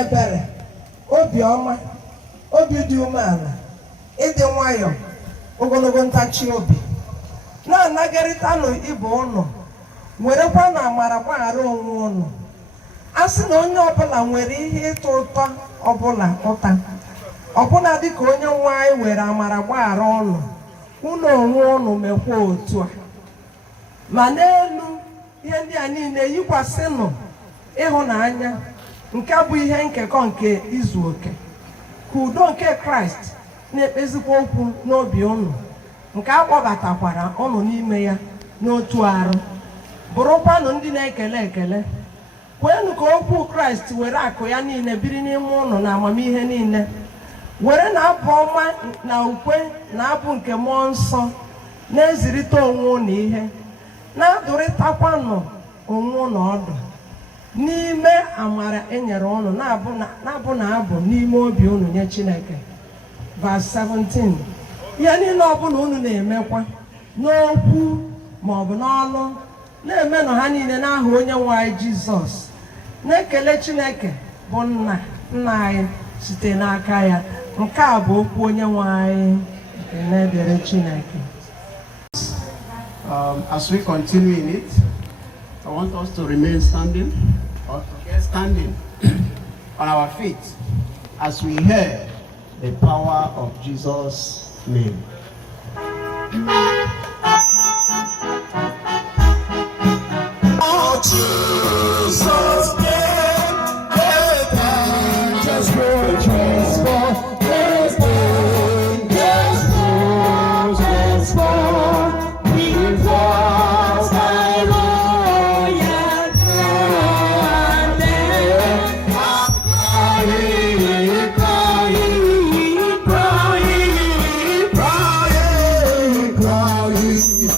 ebere, obiọma, obi dị umeala, ịdị nwayọọ, ogologo ntachi obi, na-anagarịtanụ ibe ụnụ, werekwa na amara gbaghara onwe ụnụ. A sị na onye ọbụla nwere ihe ịtọ ụtọ ọbụla ụta, ọbụna dịka onye nwe anyị were amara gbaghara ụnụ, unu onwe ụnụ mekwa otu a. Ma n'elu ihe ndị a niile yikwasịnụ ịhụnanya, nke bụ ihe nkekọ nke izu oke, ka udo nke Kraịst na-ekpezikwa okwu n'obi ụnụ, nke a kpọbatakwara ụnụ n'ime ya n'otu arụ. Bụrụkwanụ ndị na-ekele ekele. Kweenụ ka okwu Kraịst were akụ ya niile biri n'ime ụnụ na amamihe niile, were na abụ ọma na ukwe na abụ nke mmụọ nsọ na-ezirịta onwe ụnụ ihe, na-adụrịtakwanụ onwe ụnụ ọdụ n'ime amara enyere ụnụ, na-abụ na abụ n'ime obi ụnụ nye Chineke. Verse 17. Ihe niile ọbụla ụnụ na-emekwa n'okwu maọbụ n'ọnụ, na-emenụ ha niile n'aha onye nwe anyị Jizọs, na-ekele Chineke bụ nna anyị site n'aka ya. Nke a bụ okwu onye nwe anyị, ekele dịrị Chineke. As we continue in it, I want us to remain standing, or to get standing on our feet as we hear the power of Jesus' name. Oh, Jesus' name, just rejoice for His name, just rejoice for He was my royal God. I'm crying, crying, crying, crying, crying, crying.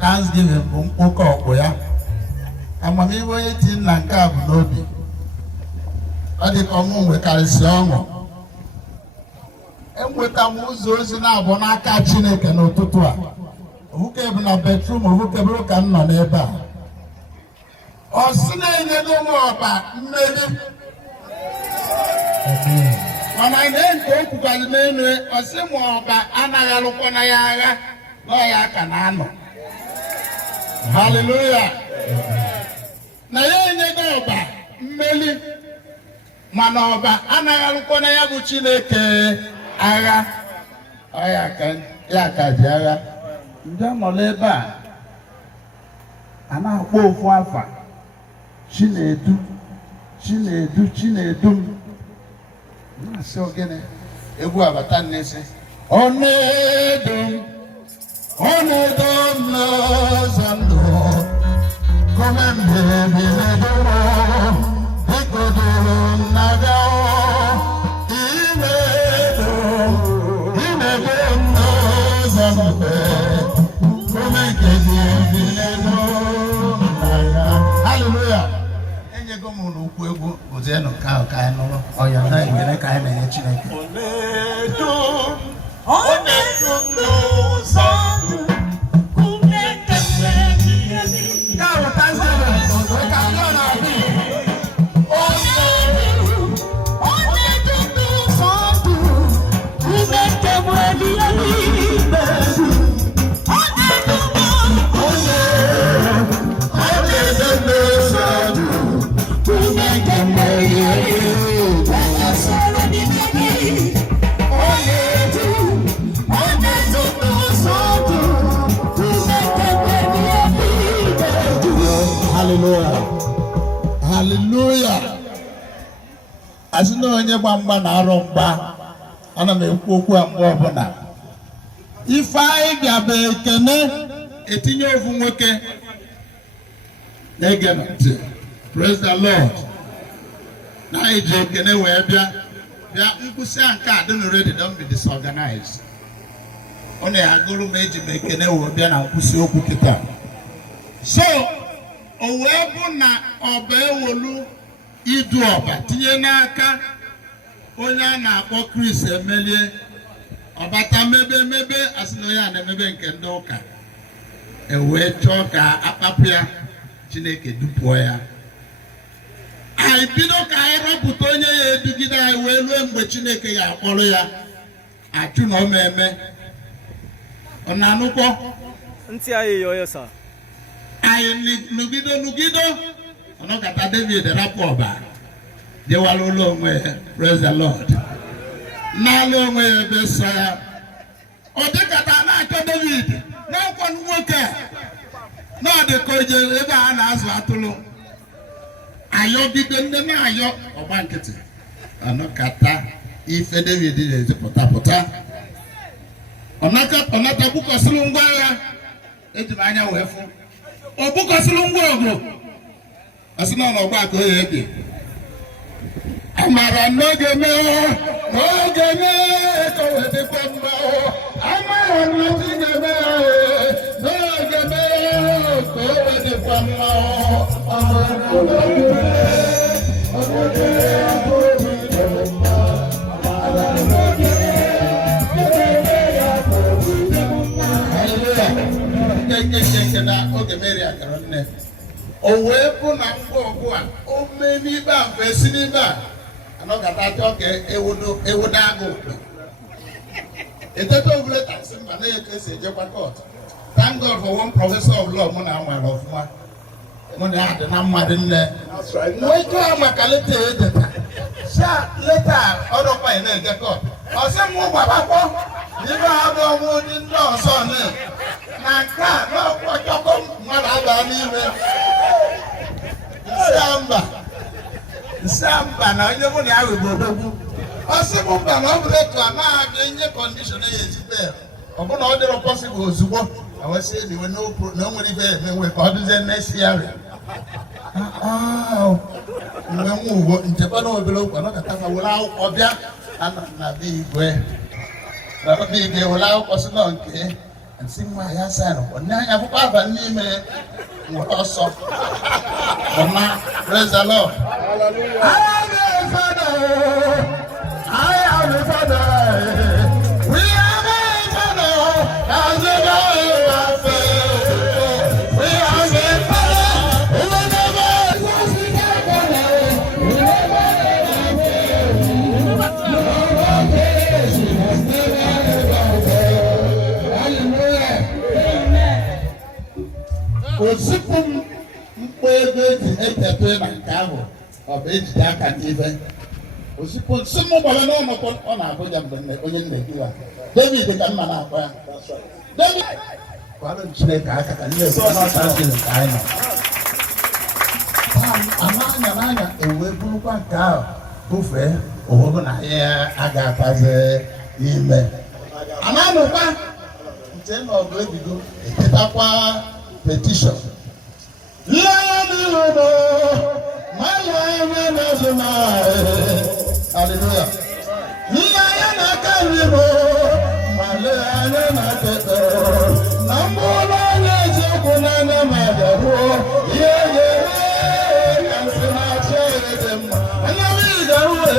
Thanksgiving bụ mkpụkọ ọkpụ ya. Amamihe onye ti nna nke a bụ n'obi. Ọ dị ka ọmụ nwekarịsị ọṅụ. Enweta m ụzọ ozi na-abụ n'aka Chineke n'ụtụtụ a. Ohuke bụ na bedroom, ohuke bụrụ ka m nọ n'ebe a. Osina inego moba mmeli. Mana ine ko kwali menwe osimu oba anagalukwo na ya agha no ya ka na ano. Hallelujah. Na ya inego oba mmeli. Mana oba anagalukwo na ya bụ Chineke agha. Aya kan ya ka ji agha. Ndị nọ n'ebe a na-akpọ ofu afa Chinedu na-asị ogene egwu abata nnesi Onedum n'ụzọ ndụ komembe binedoro ikodoro nnaga imedum n'ụzọ ndụ komekezi binedoro nnaga. Hallelujah. Enyego m n'ukwu egwu ozienu ka anyị nụrụ ọya na ekele ka anyị na-enye Chineke. Onedum n'ụzọ ndụ komekezi binedoro Hallelujah. Asị na onye gba mgba na arọ mgba ana m ekwu okwu a mgbe ọbụla ife anyị bịaba ekene etinye ofu nwoke na-ege ntị. Praise the Lord. Na anyị ji ekene wee bịa nkwụsị a nke a dịnụ ready don't be disorganized. Ọ na-agụrụ m eji m ekene wee bịa na nkwụsị okwu kịta. So o wee bụ na ọba ewolu idu ọba tinye n'aka onye a na-akpọ Chris Emelie ọbata mebe asị na onye a na-emebe nke ndị ụka ewee chọọ ka akpapụ ya Chineke dupuo ya. Anyị bido ka anyị rọpụta onye ya edugide anyị wee ruo mgbe Chineke ya akpọrọ ya achụ na ọmeme ọ na-anụkwọ ntị anyị yoyo sa anyị nugido ọnọkata David rapụ ọba jewala ụlọ onwe ya. Praise the Lord. N'ala onwe ya ebe sọ ya ọ dịkata na-achọ David na-akwanụ nwoke na ọ dị ka o jere ebe a na-azụ atụrụ ayọgide ndị na-ayọ ọgba nkịtị ọnọkata ife David na-ezi pụta ọnata bukọsịrị ngwa agha eji m anya wee fụ ọ bukọsịrị ngwa ọgụ asị na ọgba ka o ya ebi amara n'oge mee ka o wedịkwa mma amara n'oge mee n'oge mee ka o wedịkwa mma nke na oge Mary akara nne o wee bụ na ngwa ọgụ a o mee n'ibe a mgbe si n'ibe a anọkata chọọ ka ewudo agụ eteta obule taksị mba na ya ka esi ejekwa kọt. Thank God for one professor of law mụ na amara ọfụma mụ na ya dị na mmadụ nne nwee ike ha maka leta edeta sha leta ọdọkwa ya na-eje kọt ọsị mụ gbabakwọ n'ibe ha bụ ọnwụ ndị ọzọ na nke a n'ọkwọ chọkọ mmadụ aba n'ime nsamba na onye mụ na ya wee bodogwu ọsị m mba na ọ bụrụ etu a na-abịa nye kọndishọn ya ezigbo ya ọ bụ na ọ dịrọ pọsịbụl ozugbo awesị ediwe na o nwere ibe emewe ka ọ dịzie nesi arịa mgbe nwa ugbo nchekwa na obere okwu anọkọtafa were akwụkwọ bịa na be igwe were akwụkwọ si nọ nke nsị nwa ya sayịrị onye anya akwụkwọ aba n'ime nwere ọsọ ọma. Praise the Lord. I am the Father. We are the Father. As the Lord has said. We are the Father. We will never ọ bụ ejide aka n'ife ozugbo nsị m gbara n'ọnọkọ ọ na-abụja mgbe onye nna-ekiwa David ka mma na-akwa ya David kwado Chineke aka ka nne n'ọta Chineke anyị nọ n'anya ewee bụrụkwa nke ahụ bufee ụhụrụ na ya aga-akwazi ime amamụkwa nche na ọgụ ebido eketakwa petishọn Hallelujah. Naya na karibo, malaya na teto. Nambola na Ezeokpoko na madabo. Ye kansina chere dem. Anawi gawe.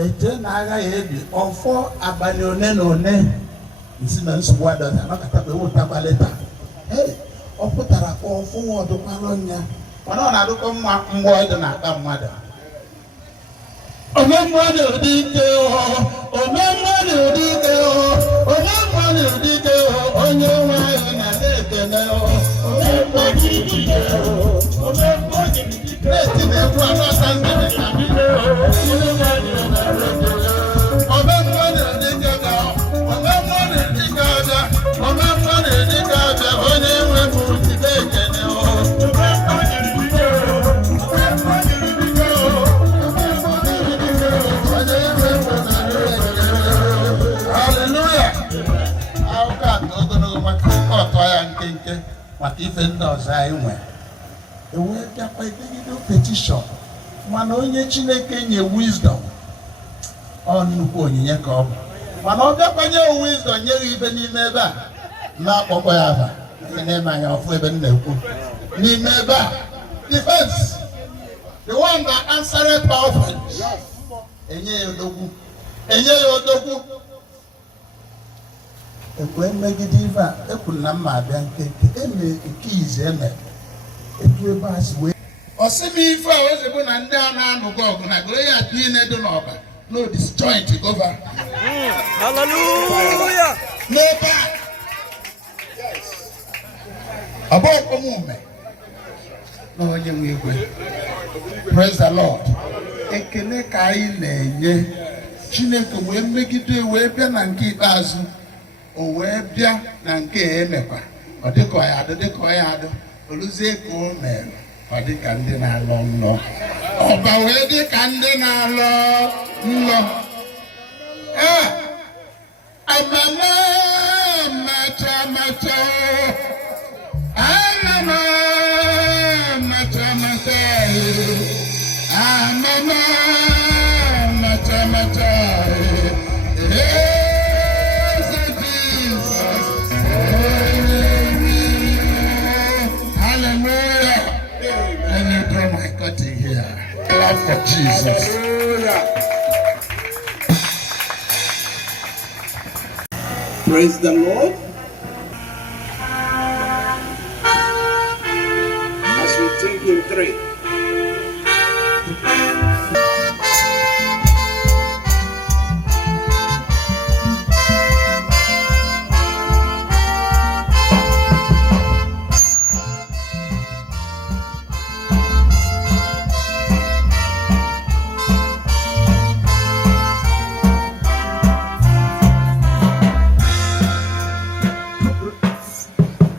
Eje na-agha ya ebi ọfọ abalị one na one isi na nsogbu adọta nọkọtakwa ewutakwa leta ọ pụtara ka ọfụ nwa ọdụkwara ọnya mana ọ na-adụkọ mma mgbe ọ dị na-akpa mmadụ ome mmadụ ụdị ike ome mmadụ ụdị ike ome mmadụ ụdị ike onye nwe anyị na na-ekene ome mmadụ ụdị ike ome mmadụ ụdị ike na-etinye egwu anọta ndị maka ife ndị ọzọ anyị nwere ewee bịakwa edegide petishọn mana onye Chineke nye wisdom ọ nnukwu onyinye ka ọ bụ mana ọ bịakwanye wisdom nyere ibe n'ime ebe a na-akpọkwa ya aba na-eme anya ọfụ ebe m na-ekwu n'ime ebe a defense the one that answered powerful enye ya odogwu ekwe mmegide ife a ekwuru na mma abịa nke ize eme etu ebe a si wee ọsịm ife a ozigbo na ndị a na-anụgo ọgụ na goro ya niile dị n'ọba no disjoint gova Hallelujah. n'ebe a ọ bụ ọkpọmume na onye nwe igwe praise the Lord ekele ka anyị na-enye Chineke wee mmegide wee bịa na nke ikpeazụ o wee bịa na nke emekwa ọ dịka ọ ya adụ oluzie ka o mere ọ dịka ndị na-alọ nlọ ọba wee dịka ndị na-alọ nlọ amama macha amama macha amama macha for Jesus. Praise the Lord. As we take in 3.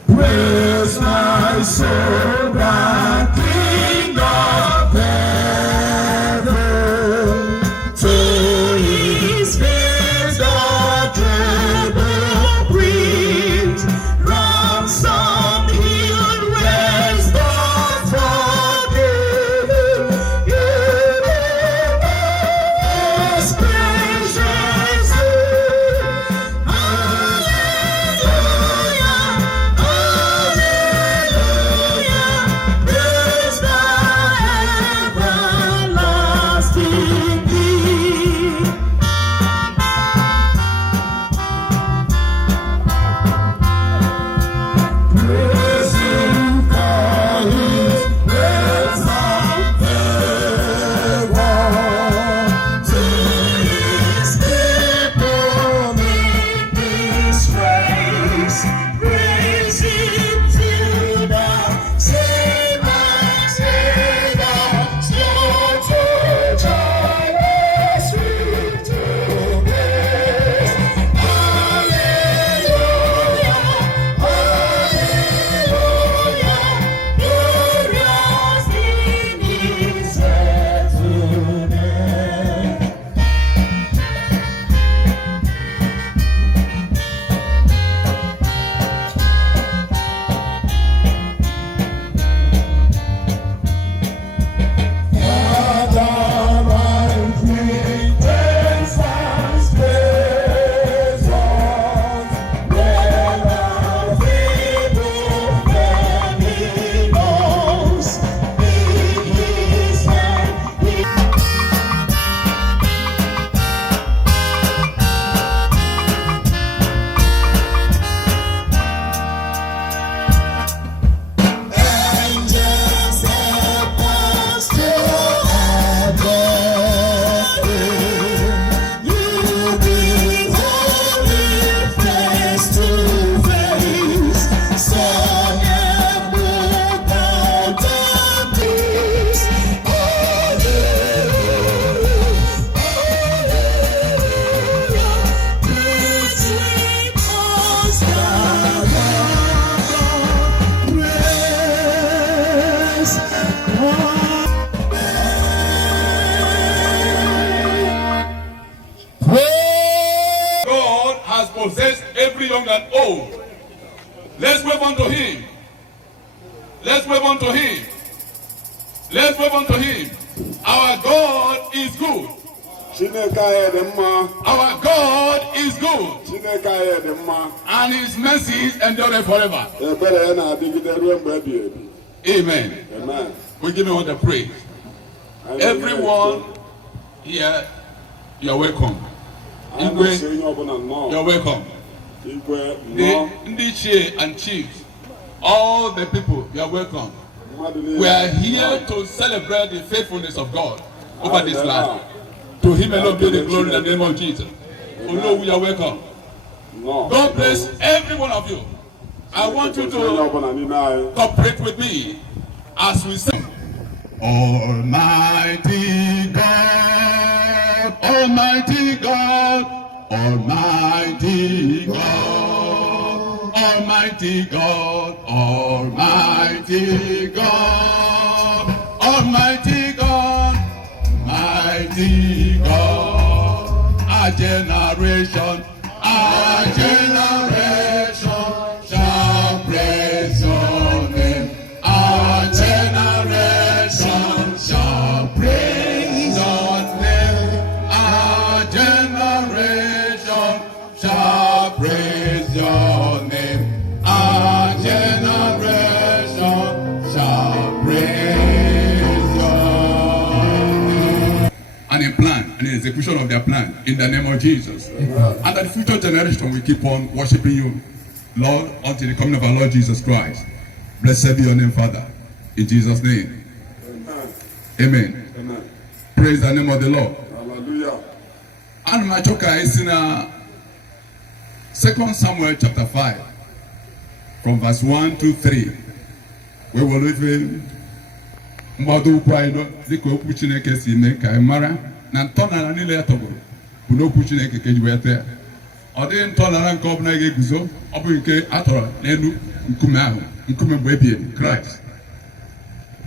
Praise my soul, that King possess every young and old. Let's wave unto him. Let's wave unto him. Let's wave unto him. Our God is good. Our God is good. And his mercies endure forever. Amen. Amen. We give him all the praise. Everyone here, you're welcome. Igwe, you're welcome. The Ndiche and chiefs, all the people, you're welcome. We are here to celebrate the faithfulness of God over this land. To him alone be the glory in the name of Jesus. Oh no, we are welcome. God bless every one of you. I want you to cooperate with me as we sing. Almighty God, Almighty God, Almighty God, Almighty God, Almighty God, Almighty God, mighty God, our generation shall praise your name. Our generation shall praise your name. Our generation shall praise your name. Our generation shall praise your name. And a plan, and an execution of their plan in the name of Jesus. And that the future generation will keep on worshiping you, Lord, until the coming of our Lord Jesus Christ. Blessed be your name, Father. In Jesus' name. Amen. Amen. Praise the name of the Lord. Hallelujah. And my choker is in 2 Samuel chapter 5, from verse 1 to 3. We will live mgbado ukwu anyị dịka okwu Chineke si mee ka anyị mara na ntọala niile ya tọgburu bụ n'okwu Chineke ka eji wee tee. Ọ dịghị ntọala nke ọbụla ga-eguzo ọ bụ nke a tọrọ n'elu nkume ahụ, nkume mgbe ebi ebi Kraịst.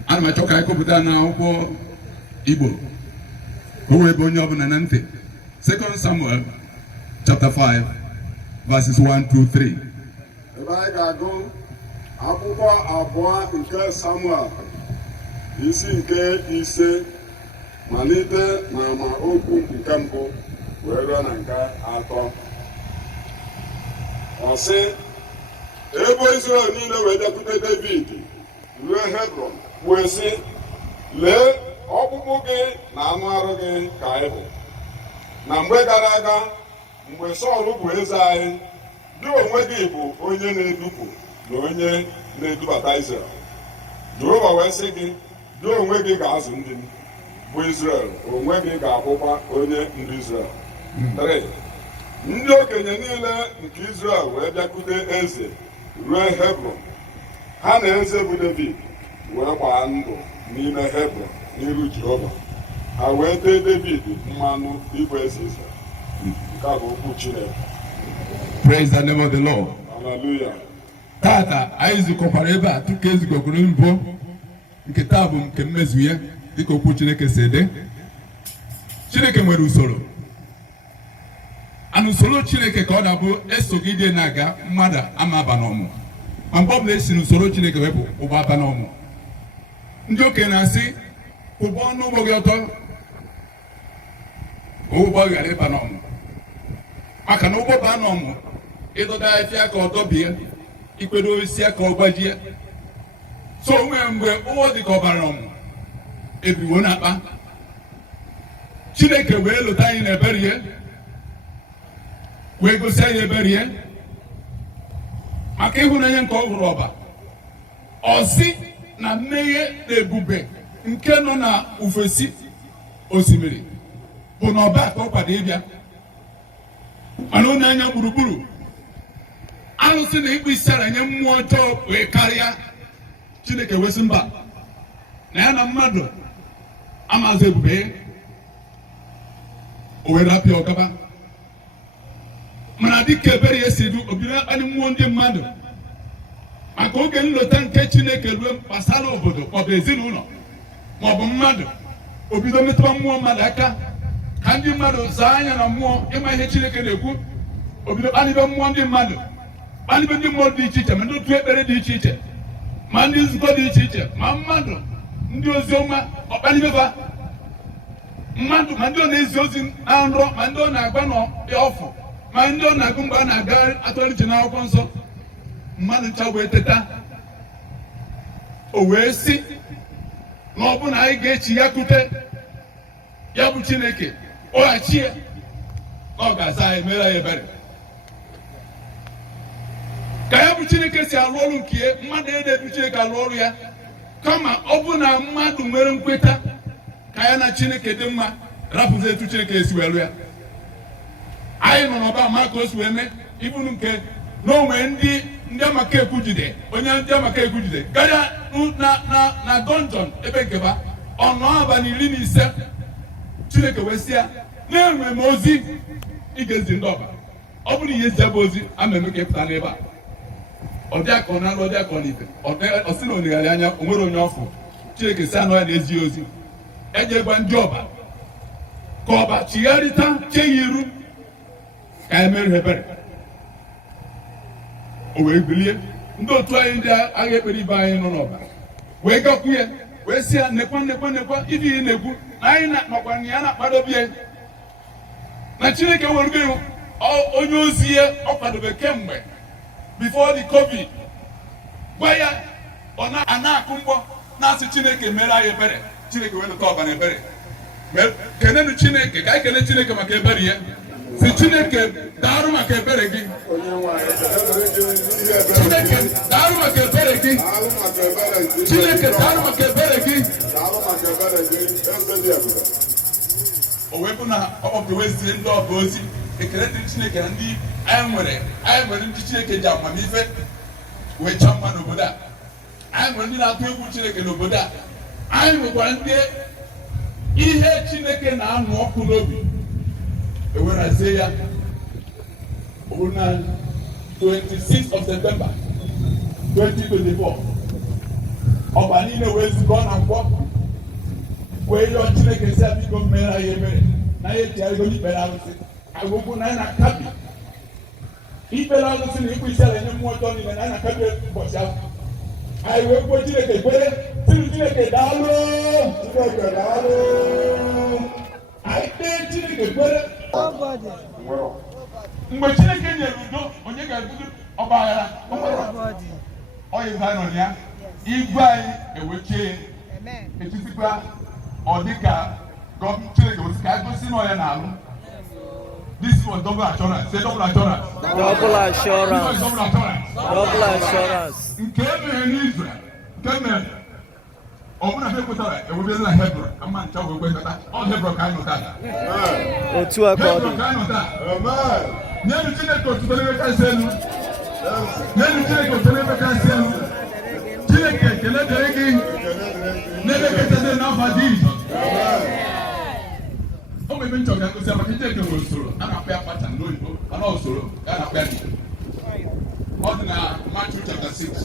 Ana m achọ ka anyị kọpụta na akwụkwọ Igbo ka o wee bụ onye ọbụla na ntị. 2 Samuel chapter 5 verses 1 to 3. Ebe anyị ga-agụ akwụkwọ abụọ nke Samuel isi nke ise malite na amaokwu nke mbụ wee ruo na nke atọ. Ọ sị, ebo Izrel niile wee bịakwute David ruo Hebron wee sị, lee, ọkpụkpụ gị na anụ arụ gị ka anyị bụ. Na mgbe gara aga, mgbe Sọl bụ eze anyị, gị onwe gị bụ onye na-edupụ na onye na-edubata Izrel. Jehova wee sị gị, gị onwe gị ga-azụ ndị m bụ Izrel, onwe gị ga-abụkwa onye ndu Izrel. 3. Ndị okenye niile nke Izrel wee bịakwute eze ruo Hebron. Ha na eze bụ David wee gbaa ndụ n'ime Hebron n'iru Jehova. Ha wee tee David mmanụ ịbụ eze Izrel. Nke a bụ okwu Chineke. Praise the name of the Lord. Hallelujah. Tata anyị zukọkwara ebe a tupu ezukọkwuru mbụ nke taa bụ nke mmezu ya dịka okwu Chineke si dị. Chineke nwere usoro. And usoro Chineke ka ọ na-abụ esogide na-aga mmadụ ama aba n'ọmụ. Ma mgbe ọbụla esi n'usoro Chineke wepụ ụgbọ aba n'ọmụ. Ndị okenye na-asị ụgbọ ọnụ ụgbọ gị ọtọ ụgbọ ghara ịba n'ọmụ. Maka na ụgbọ baa n'ọmụ ịdọda afịa ka ọ dọbie ikpedo osisi ka ọ gbajie. So nwee mgbe ụgbọ dị ka ọ bara n'ọmụ ebiwo na-akpa. Chineke wee lụta anyị n'ebere ya wee gosi anyị ebere ya maka ịhụnanya nke ọ hụrụ ọba. Ọ sị na mmehie na ebube nke nọ na ofesi osimiri bụ na ọba ka ọ kwado ịbịa. Mana onye anya gburugburu arụsị na ịkpụ isiara nye mmụọ ọjọọ wee karịa. Chineke wee sị mba na ya na mmadụ amazụ ebube o wee rapịa ọgaba. Mana dịka ebere ya si du obiri akpali mmụọ ndị mmadụ maka oge nlọta nke Chineke ruo gbasara obodo maọbụ ezinụlọ maọbụ mmadụ obido metụta mmụọ mmadụ aka ka ndị mmadụ zaa anya na mmụọ ịma ihe Chineke na-ekwu. obido kpalibe mmụọ ndị mmadụ kpalibe ndị mmụọ dị iche iche ma ndị otu ekpere dị iche iche ma ndị nzukọ dị iche iche ma mmadụ ndị ozi ọma ọkpalibeba mmadụ ma ndị ọ na-ezi ozi na nrọ ma ndị ọ na-agba n'ọfụ ma ndị ọ na-agụ mgbe a na-aga atọlichi n'akwụkwọ nsọ mmadụ ncha wee teta o wee sị na ọ bụ na anyị ga-echi ya kute ya bụ Chineke kpọghachi ya na ọ ga-aza anyị mere ya ebere ka ya bụ Chineke si alụ ọrụ nke ya mmadụ na-edu Chineke alụ ọrụ ya kama ọ bụ na mmadụ nwere nkweta ka ya na Chineke dị mma rapụzi etu Chineke esi welu ya anyị nọ n'ọba ma ka o si wee mee ibunu nke n'onwe ndị amaka ekwu jide onye ndị amaka ekwu jide gara na dungeon ebe nkeba ọnụ abalị 15 Chineke wee sị ya na-enwe m ozi ị ga-ezi ndị ọba ọ bụrụ ihe ezi bụ ozi ama eme ka ị pụta n'ebe a ọ dị akọ na alụ ọ dị akọ n'ife ọ sị na onegharị anya o nwere onye ọfụ Chineke si anọ ya na-ezi ozi eje gwa ndị ọba ka ọba chigharịta chee ya iru ka ya mere ebere o wee bilie ndị otu anyị ndị agha ekpere ibe anyị nọ n'ọba wee gakwu ya wee sị ya nekwa ibi ihe na-ekwu na anyị nọkwa na ya na-akpadobe na Chineke werugo ihu onye ozi ya ọ kwadobe kemgbe before the COVID gwa ya ọ na-akụ mgbọ na-asị Chineke mere anyị ebere Chineke wee lụta ọba na ebere kenenu Chineke ka anyị kele Chineke maka ebere ya si Chineke daarụ maka ebere gị Chineke daarụ maka ebere gị Chineke daarụ maka ebere gị o wee bụ na ọ kpọkewezie ndị ọba ozi ekele dị Chineke na ndị anyị nwere ndị Chineke ji amamife wee chọọ mma n'obodo a anyị nwere ndị na-atụ egwu Chineke n'obodo a anyị nwekwara ndị ihe Chineke na-anụ ọkụ n'obi ewerazie ya bụ na 26 of September 2024 ọba niile wee zukọ na nkwọ wee yọọ Chineke si biko mere anyị ebere na ya eji ego n'ikpere arụsị agwụgwụ na anyị na-akabi ikpere arụsị na ịkpụ isi ala nye mmụọ ọjọọ niile na anyị na-akabi ụbọchị ahụ anyị wee kwuo Chineke ekpere siri Chineke daalụ Chineke daalụ anyị kpee Chineke ekpere mgbe Chineke nyere udo onye ga-ebudo ọgba aghara ọ yi nọ ya igwe anyị ewechie etizikwa ọ dịka Chineke osi ka gosi na ya na-alụ. This was double assurance. Say double assurance. Double assurance. Double assurance. Double assurance. Nke mere n'Israel, nke mere ọ bụrụ na ha ekwetara ewebezi na Hebron ama ncha wee kwetata ọ Hebron ka anyị nọ taa. Otu aka ọ dị. Hebron ka anyị nọ taa. Nyelu Chineke otuto n'ebe kasị elu. Nyelu Chineke otuto n'ebe kasị elu. Chineke ekele dịrị gị n'ebe kachasị n'afọ Jizọs. Ọ bụ ebe nchọ ga ngosi maka Chineke nwere usoro a na-akpọ ya pattern n'oyibo mana usoro ya na-akpọ ya n'Igbo. Ọ dị na Matthew chapter 6.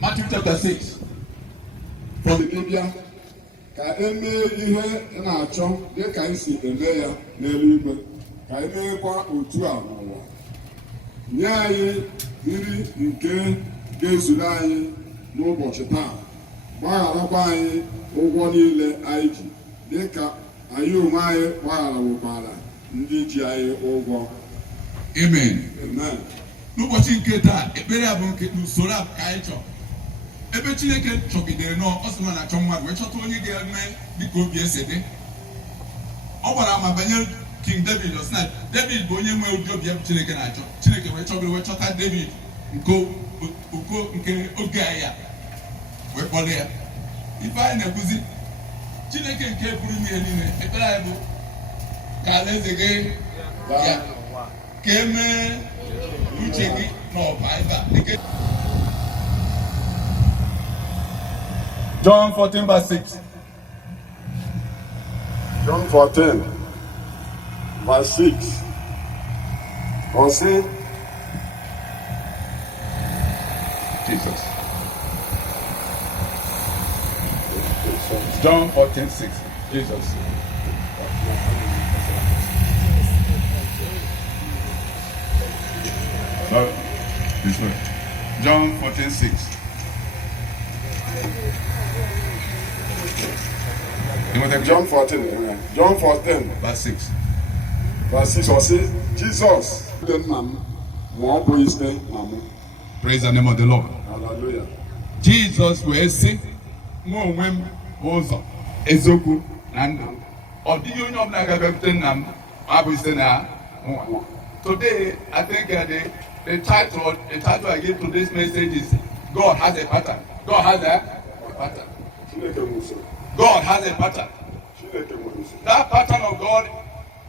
Matthew chapter 6. Ọdịbịa ka emee ihe ị na-achọ dị ka ị si eme ya n'eluigwe ka emeekwa otu a n'ụwa. Nye anyị nri nke ga-ezuru anyị n'ụbọchị taa, gbagharakwa anyị ụgwọ niile anyị ji dị ka anyị onwe anyị gbagharawokwara ndị ji anyị ụgwọ. Amen. Amen. N'ụbọchị nke taa ekpere a bụ nke usoro a ka anyị chọrọ. Ebe Chineke chọgidere nọ ọ sị na na-achọ mmadụ wee chọta onye ga-eme dịka obi esi dị. Ọ gwara ama banyere King David ọ sị na David bụ onye nwe ụdị obi ya bụ Chineke na-achọ. Chineke wee chọgide wee chọta David nke oge ya wee kpọrọ ya. Ife anyị na-ekwuzi Chineke nke pụrụ ime ihe niile ekpere anyị bụ ka alaeze gị ya ka emee uche gị n'ọba ebe a dịka John 14 verse 6. John 14 verse 6. Ọ sị Jesus. John 14, 6. Jesus. This way. John 14:6. John 14, John 14, verse 6. verse 6 or 6, Jesus. Praise the name of the Lord. Hallelujah. Jesus wee sị mụ onwe m bụ ụzọ eziokwu na ndụ. Ọ dịghị onye ọbụla ga-abịakwute nna m ma bụ site na mụnwa. Today, I think the title I give to this message is God has a pattern. God has a pattern. God has a pattern. That pattern of God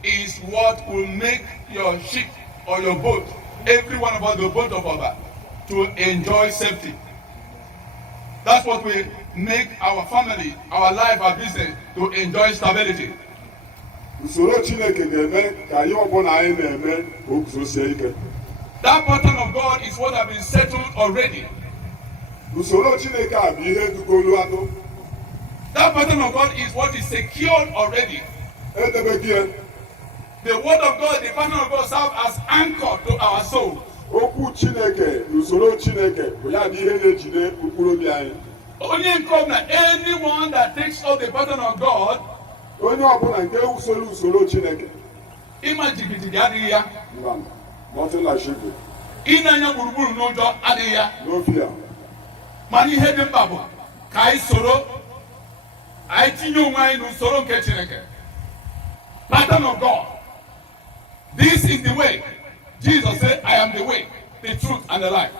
is what will make your ship or your boat, every one of us, the boat of us, to enjoy safety. That's what will make our family, our life, our business to enjoy stability. That pattern of God is what has been settled already. That pattern of God is what is secured already. The word of God, the pattern of God serves as anchor to our soul. Only in covenant, anyone that takes up the pattern of God, imagine nothing like sugar. Inanya buruburu n'ụjọ adịghị ya. No fear. Mana ihe dị mkpa bụ ka anyị soro, anyị tinye onwe anyị n'usoro nke Chineke. Pattern of God. This is the way. Jesus said, I am the way, the truth, and the life.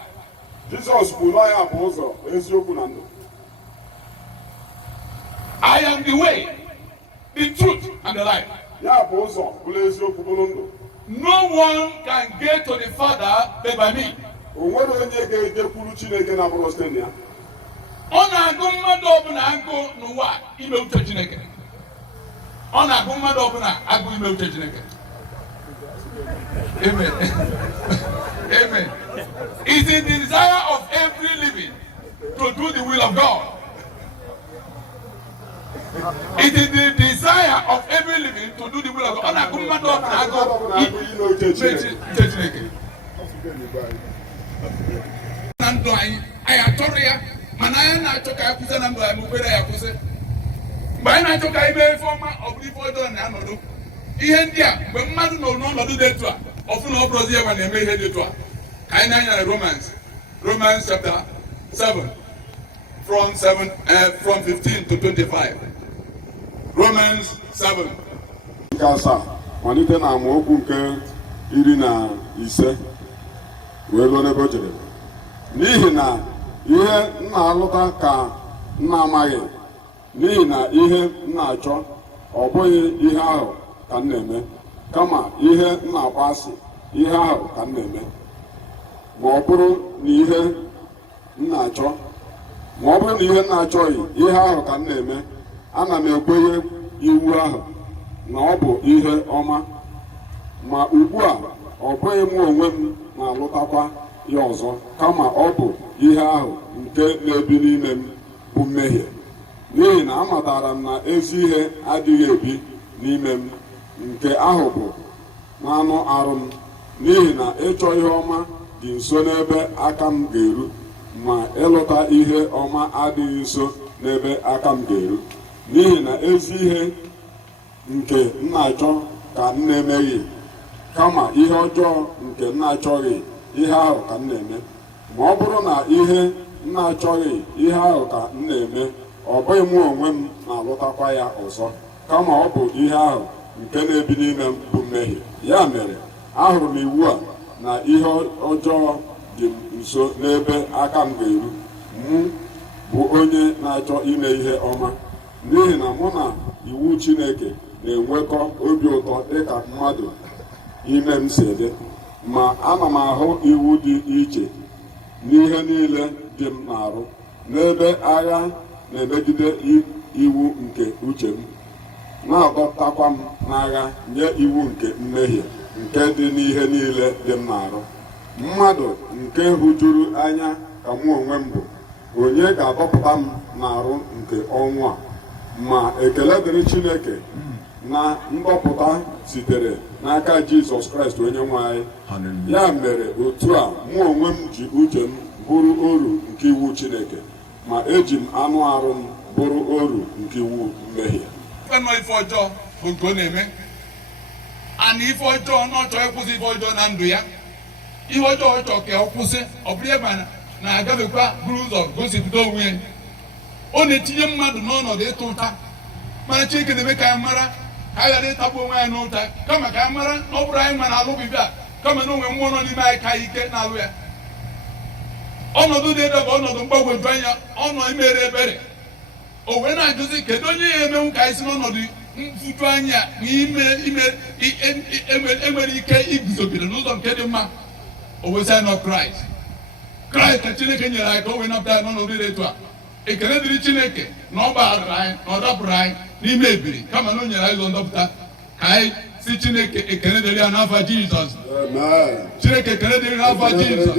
Jesus bụ ya bụ ụzọ, eziokwu na ndụ. I am the way, the truth, and the life. Ya bụ ụzọ, bụrụ eziokwu bụrụ ndụ. No one can get to the Father but by me. O nwere onye ga-ejekwuru Chineke na bụrụ site na ya. Ọ na-agụ mmadụ ọbụla agụ n'ụwa ime uche Chineke. Ọ na-agụ mmadụ ọbụla agụ ime uche Chineke. Amen. Amen. It's the desire of every living to do the will of God. It is the desire of every living to do the will of God. Na ndụ anyị atọrọ ya mana anyị na-achọ ka akwụsị na ndụ anyị mụkwere ya kwụsị. Mgbe anyị na-achọ ka anyị mee ife ọma ọ bụrụ ife ọjọọ na-anọdụ. Ihe ndị a mgbe mmadụ nọ n'ọnọdụ dị etu a ọfụ na ọ bụrụzi ya na-eme ihe dị etu a ka anyị na-anya na Romans chapter 7 from 15 to 25. Romans 7. Nke asaa malite na amaokwu nke 15 wee ruo n'ebe o jere. N'ihi na ihe m na-alụta ka m na-amaghị, n'ihi na ihe m na-achọ ọ bụghị ihe ahụ ka m na-eme, kama ihe m na-akpọasị ihe ahụ ka m na-eme. Ma ọ bụrụ na ihe m na-achọghị ihe ahụ ka m na-eme, ana m ekwenye iwu ahụ na ọ bụ ihe ọma. Ma ugbu a ọ bụghị m onwe m na-alụtakwa ya ọzọ, kama ọ bụ ihe ahụ nke na-ebi n'ime m bụ mmehie. N'ihi na amatara m na ezi ihe adịghị ebi n'ime m, nke ahụ bụ n'anụ arụ m. N'ihi na ịchọ ihe ọma dị nso n'ebe aka m ga-eru, ma ịlụta ihe ọma adịghị nso n'ebe aka m ga-eru. N'ihi na ezi ihe nke m na-achọ ka m na-emeghị, kama ihe ọjọọ nke m na-achọghị ihe ahụ ka m na-eme. Ma ọ bụrụ na ihe m na-achọghị ihe ahụ ka m na-eme, ọ bụghị mụ onwe m na-alụtakwa ya ọzọ, kama ọ bụ ihe ahụ nke na-ebi n'ime m bụ mmehie. Ya mere ahụrụ m iwu a na ihe ọjọọ dị nso n'ebe aka m ga-eru, mụ bụ onye na-achọ ime ihe ọma. N'ihi na mụ na iwu Chineke na-enwekọ obi ụtọ dịka mmadụ ime m si dị, ma ana m ahụ iwu dị iche n'ihe niile dị m n'arụ, n'ebe agha na-emegide iwu nke uche m, na-adọtakwa m n'agha nye iwu nke mmehie nke dị n'ihe niile dị m n'arụ. Mmadụ nke hụjuru anya ka mụ onwe m bụ, onye ga-adọpụta m n'arụ nke ọnwụ a? Ma ekele dịrị Chineke na mgbapụta sitere n'aka Jizọs Kraịst onye nwe anyị. Ya mere otu a mụ onwe m ji uche m bụrụ oru nke iwu Chineke, ma eji m anụ arụ m bụrụ oru nke iwu mmehie. Ife ọjọọ bụ nke ọ na-eme, ana ife ọjọọ na ọ chọọ ịkwụsị ife ọjọọ na ndụ ya. Ihe ọjọọ ọ chọọ ka ọ kwụsị, ọ bụrụ ebe na-agafekwa buru ụzọ gosipụta onwe ya. Ọ na-etinye mmadụ n'ọnọdụ ịta ụta, mana Chineke na-eme ka anyị mara ka anyị ghara ịtagbu onwe anyị n'ụta, kama ka anyị mara na ọ bụrụ anyị ma na-alụ bibia, kama na onwe mmụọ nọ n'ime anyị ka anyị ike na-alụ ya. Ọnọdụ dị ebe bụ ọnọdụ mgbagwoju anya, ọnọdụ imere ebere. O wee na-ajụzi kedu onye ya emenwu ka anyị si n'ọnọdụ mfuju anya na enwere ike iguzogide n'ụzọ nke dị mma. O wee sị anyị nọ Kraịst ka Chineke nyere anyị ka o wee napụta anyị n'ọnọdụ dị etu a. Ekele dịrị Chineke na ọ gbaghara anyị na ọ dapụrụ anyị n'ime ebiri, kama na o nyere anyị ụzọ ndọpụta. Ka anyị si Chineke ekele dịrị ya n'afa Jizọs. Chineke ekele dịrị n'afa Jizọs.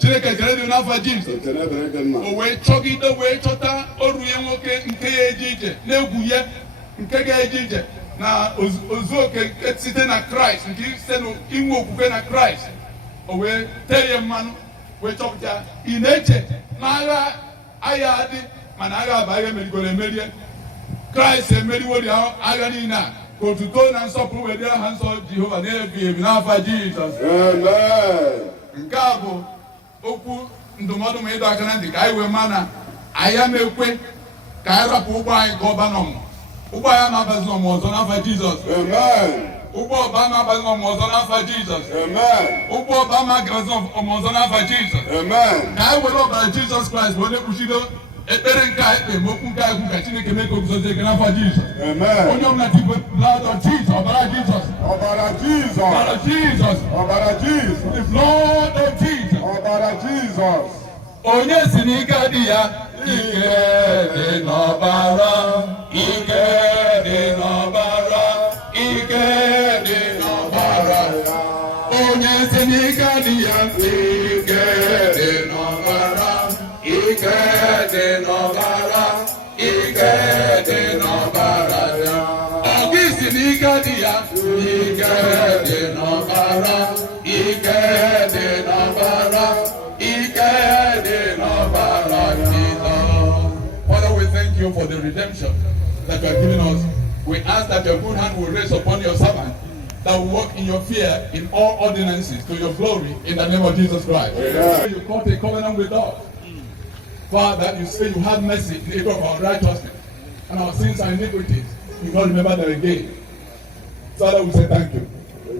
Chineke ekele dịrị n'afa Jizọs. O wee chọgide wee chọta oru ya nwoke nke ya eje ije na-egwu ya, nke ga-eje ije na ozu oke site na Kraịst, nke site n'inwe okwukwe na Kraịst. O wee tee ya mmanụ wee chọpụta ị na-eche na agha adị, mana agha bụ agha emerigoro emerie. Kraịst emeriwori agha niile a. Ka otuto na nsọpụrụ wee dịrị aha nsọ Jehova na-ebi ebi n'afa Jizọs. Nke a bụ okwu ndụmọdụ ma ịdọ aka na ntị ka anyị wee maa na anyị amekwe ka anyị rapụ ụgbọ anyị ka ọba n'ọmụ. Ụgbọ anyị ama-abazi n'ọmụ ọzọ n'afa Jizọs. Ụgbọ ọba ama-abazi n'ọmụ ọzọ n'afa Jizọs. Ụgbọ ọba ama-agazi ọmụ ọzọ n'afa Jizọs. Ka anyị were ọbara Jizọs Kraịst bụ onye kpuchido ekpere nke a ekpe okwu nke agwụ ka Chineke mee ka oguzozie ike n'afa Jizọs. Onye ọbụla tikwe blood of Jesus, ọbara Jizọs, Ọbara Jizọs, ọbara Jizọs, ọbara Jizọs, the blood of Jesus. ọbara Jizọs. Onye si n'ike dị ya, ike dị n'ọbara, ike dị n'ọbara, ike dị n'ọbara. Onye si n'ike dị ya, ike dị n'ọbara, ike dị n'ọbara, ike dị n'ọbara ya. Ọ gị si n'ike dị ya, ike dị n'ọbara, ike dị n'ọbara, ike dị n'ọbara Jesus. Father, we thank you for the redemption that you are giving us. We ask that your good hand will rest upon your servant, that will walk in your fear in all ordinances to your glory in the name of Jesus Christ. You cut a covenant with us. Father, you say you have mercy in the area of our righteousness and our sins and iniquities. You will not remember them again. Father, we say thank you.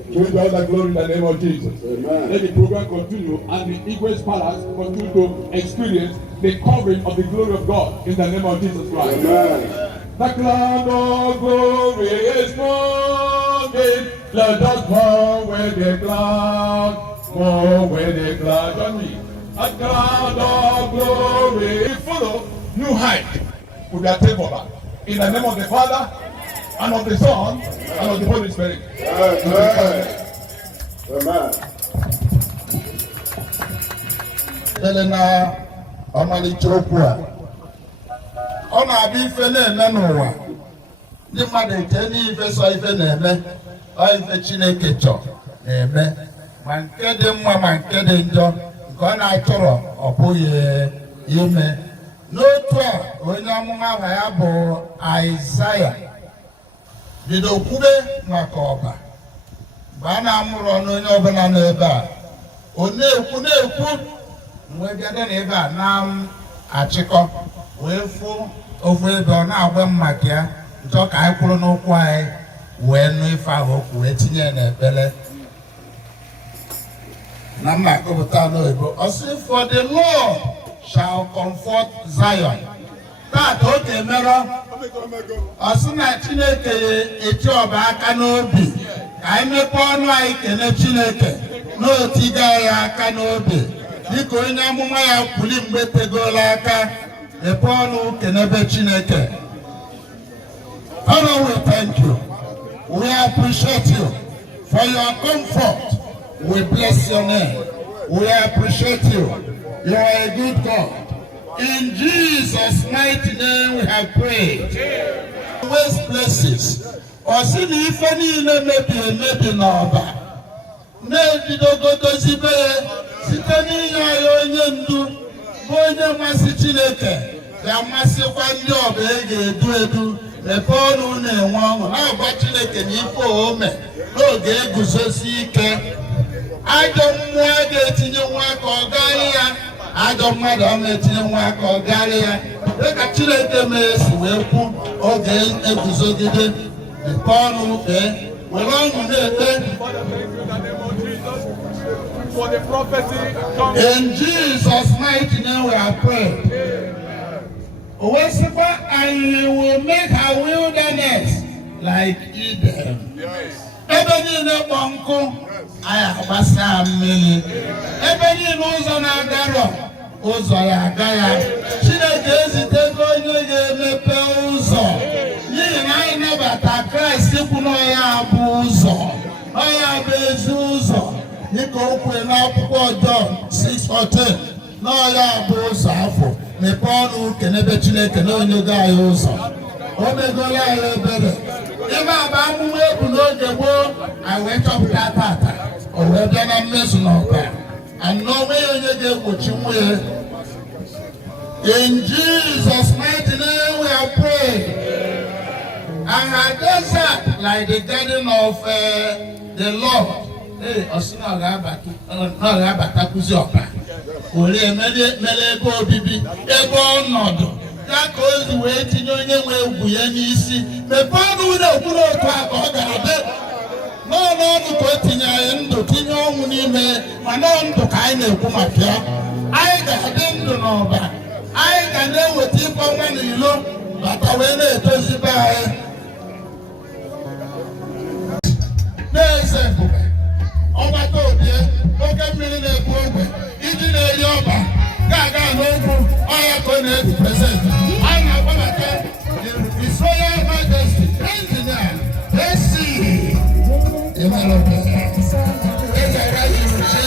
We give all the glory in the name of Jesus. Let the program continue and the Eagles Palace continue to experience the covering of the glory of God in the name of Jesus Christ. The cloud of glory is moving. Let us go with the cloud. Go with the cloud on me. A cloud of glory. We follow new height with their takeover. In the name of the Father, and of the Son, and of the Holy Spirit. Amen. Elena ọmalịcha okwu a ọ na-abịa ife na-eme n'ụwa ndị mmadụ eche n'ife sọ ife na-eme ọ ife Chineke chọ na-eme ma nke dị mma ma nke dị njọ nke ọ na-achọrọ ọ bụghị ime. N'otu a onye amụma aha ya bụ Aịzaya bido kwube maka ọba mgbe a na-amụrụ ọnụ onye ọbụla n'ebe a ọ na-ekwu mgbe bịado n'ebe a na-achịkọ wee fụ ofu ebe ọ na-agwa m maka ya nchọ ka anyị kwụrụ n'ụkwụ anyị wee nụ ife ahụ okwu wee tinye n'ekpere na mma akọpụta n'oyibo ọ sị for the Lord shall comfort Zion. Taata ọ ga-emerọ ọ sị na Chineke eti ọba aka n'obi ka anyị mepee ọnụ anyị kene Chineke n'otiga ya aka n'obi dịka onye amụma ya kwuli mgbe tegola aka mepee ọnụ kenebe Chineke. Father, we thank you. We appreciate you for your comfort. We bless your name. We appreciate you. You are a good God. In Jesus' mighty name we have prayed. Waste places ọ sị na ife niile mebi emebi n'ọba na-ebidogodozibe ya site n'inye anyị onye ndu bụ onye mmasị Chineke ga-amasịkwa ndị ọba ga-edu edu mepee ọnụ na-enwe ọṅụ na-agwa Chineke na ife ome n'oge eguzosi ike. Ajọ mmụọ ga-etinye nwa aka ọ garị ya, ajọ mmadụ ọ na-etinye nwa aka ọ garị ya, dịka Chineke mere si wee kwu oge eguzogide mepee ọnụ kpee were ọṅụ na-ekpe. For the prophecy In Jesus' mighty name we are praying. And he will make her wilderness like Eden. Ebe niile kpọ nkụ anyị agbasa mmiri. Ebe niile ụzọ na-agarọ ụzọ ya aga ya. Chineke ezitego onye ga-emepe ụzọ. N'ihi na anyị nabata Kraịst ikwu na ọya bụ ụzọ. Ọya bụ ezi ụzọ. Dịka o kwere n'akwụkwọ Jọn 6:14 na ọya bụ ụzọ afọ. Mepee ọnụ kenebe Chineke na onye ga anyị ụzọ. O megola anyị ebere. Ebe a bụ amụma ebu n'oge gboo anyị wee chọpụta tata. O wee bịa na mmezu n'ọbara. Anọ onweghị onye ga-egbochi nwunye. In Jesus' mighty name we are praying. And her desert like the garden of the Lord. Hey, Osina ga-abata kuzi ọba. Ore mere ebe obibi, ebe ọnọdụ. Ya ka ozi wee tinye onye nwe egwu ya n'isi. Mepee ọnụ na-ekwuru otu a ka ọ ga-adị. N'ọnụ ka o tinye anyị ndụ, tinye ọnwụ n'ime, ma ndụ ka anyị na-ekwu maka ya. Anyị ga-adị ndụ n'ọba. Anyị ga na-eweta ịkpọ nwa n'ilo, bata wee na-etozibe anyị. N'eze ebube, ọgbata obie, oke mmiri na-ekwu ogbe, iji na-eri ọba, ga-aga n'okwu, ọya ka ọ na-ebi prezent. Anyị na-agbabata His Royal Majesty, Engineer, AC, Emelope, Ezara Yuruchi,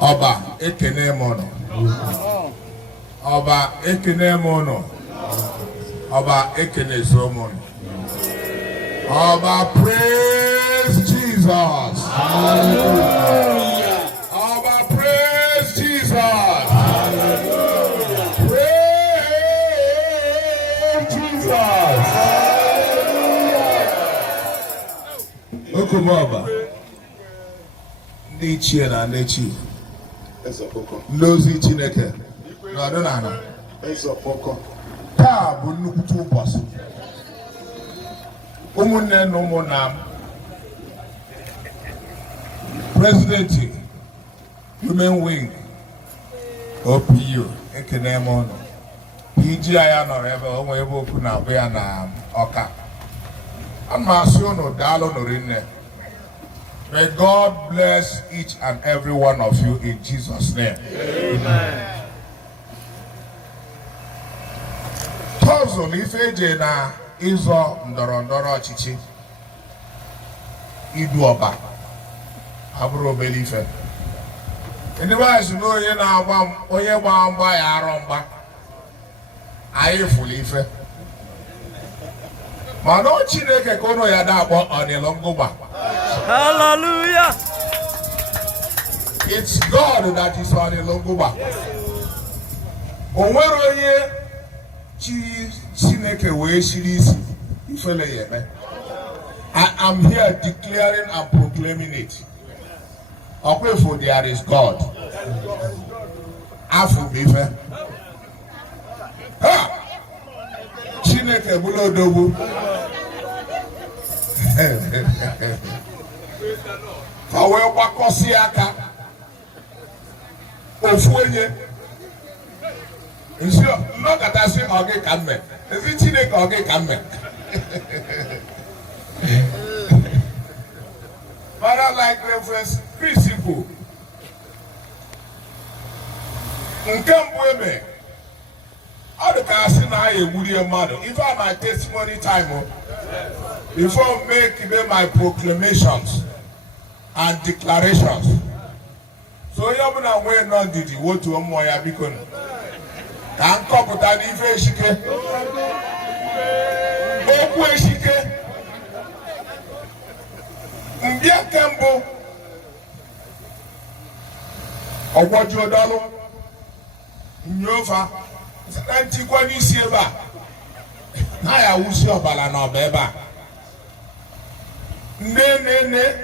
Ọba ekene m ụnụ. Ọba ekene m ụnụ. Ọba ekene so m ụnụ. Ọba praise Jesus. Hallelujah. Ọba praise Jesus. Hallelujah. Praise Jesus. Hallelujah. Okumọba. Ndị ichie na ndị chi. Ezeokpoko. N'ozi Chineke n'ọdụ n'ala. Ezeokpoko. Taa bụ nnukwute ụbọchị. Ụmụnne na ụmụnna m, Presidenti Human Wing OPU ekene m ụnụ. PG ya nọrọ ebe o nwee ebe okwu na-abụ ya na Ọka. Ana m asị ụnụ daalụ nụrụ nne. May God bless each and every one of you in Jesus' name. Amen. Tọzụ na ife eje na ịzọ ndọrọ ọchịchị idu ọba abụrụ obere ife. Ndị maazị na onye na-agba onye gbaa mgba ya arọ mgba anyị fụrụ ife. Mana ọ Chineke ka ụnụ ya na-akpọ ọnịlụ ngụgba. Hallelujah. It's God that is on the Longoba. Onwere onye Chineke wee shiri isi ifele yeme. I am here declaring and proclaiming it. Okwefo, there is God. Afu bife. Ha! Chineke bulodobu. Ka wee gbakọsị aka ofu onye nsi nnọkọtasị ọgị ka mme Is it Chineke or Kame? But I like reference principle. Nkambweme. All the guys in a William Mother. If I my testimony time, before make my proclamations and declarations. So you have been aware not did you want to moya bicon. Can't couple that if shike. Okwe shike. Mbia Kembo. Owojo dalo. Nyofa. Santi kwa nisi eba. Na ya wusi obala na obeba. Ne.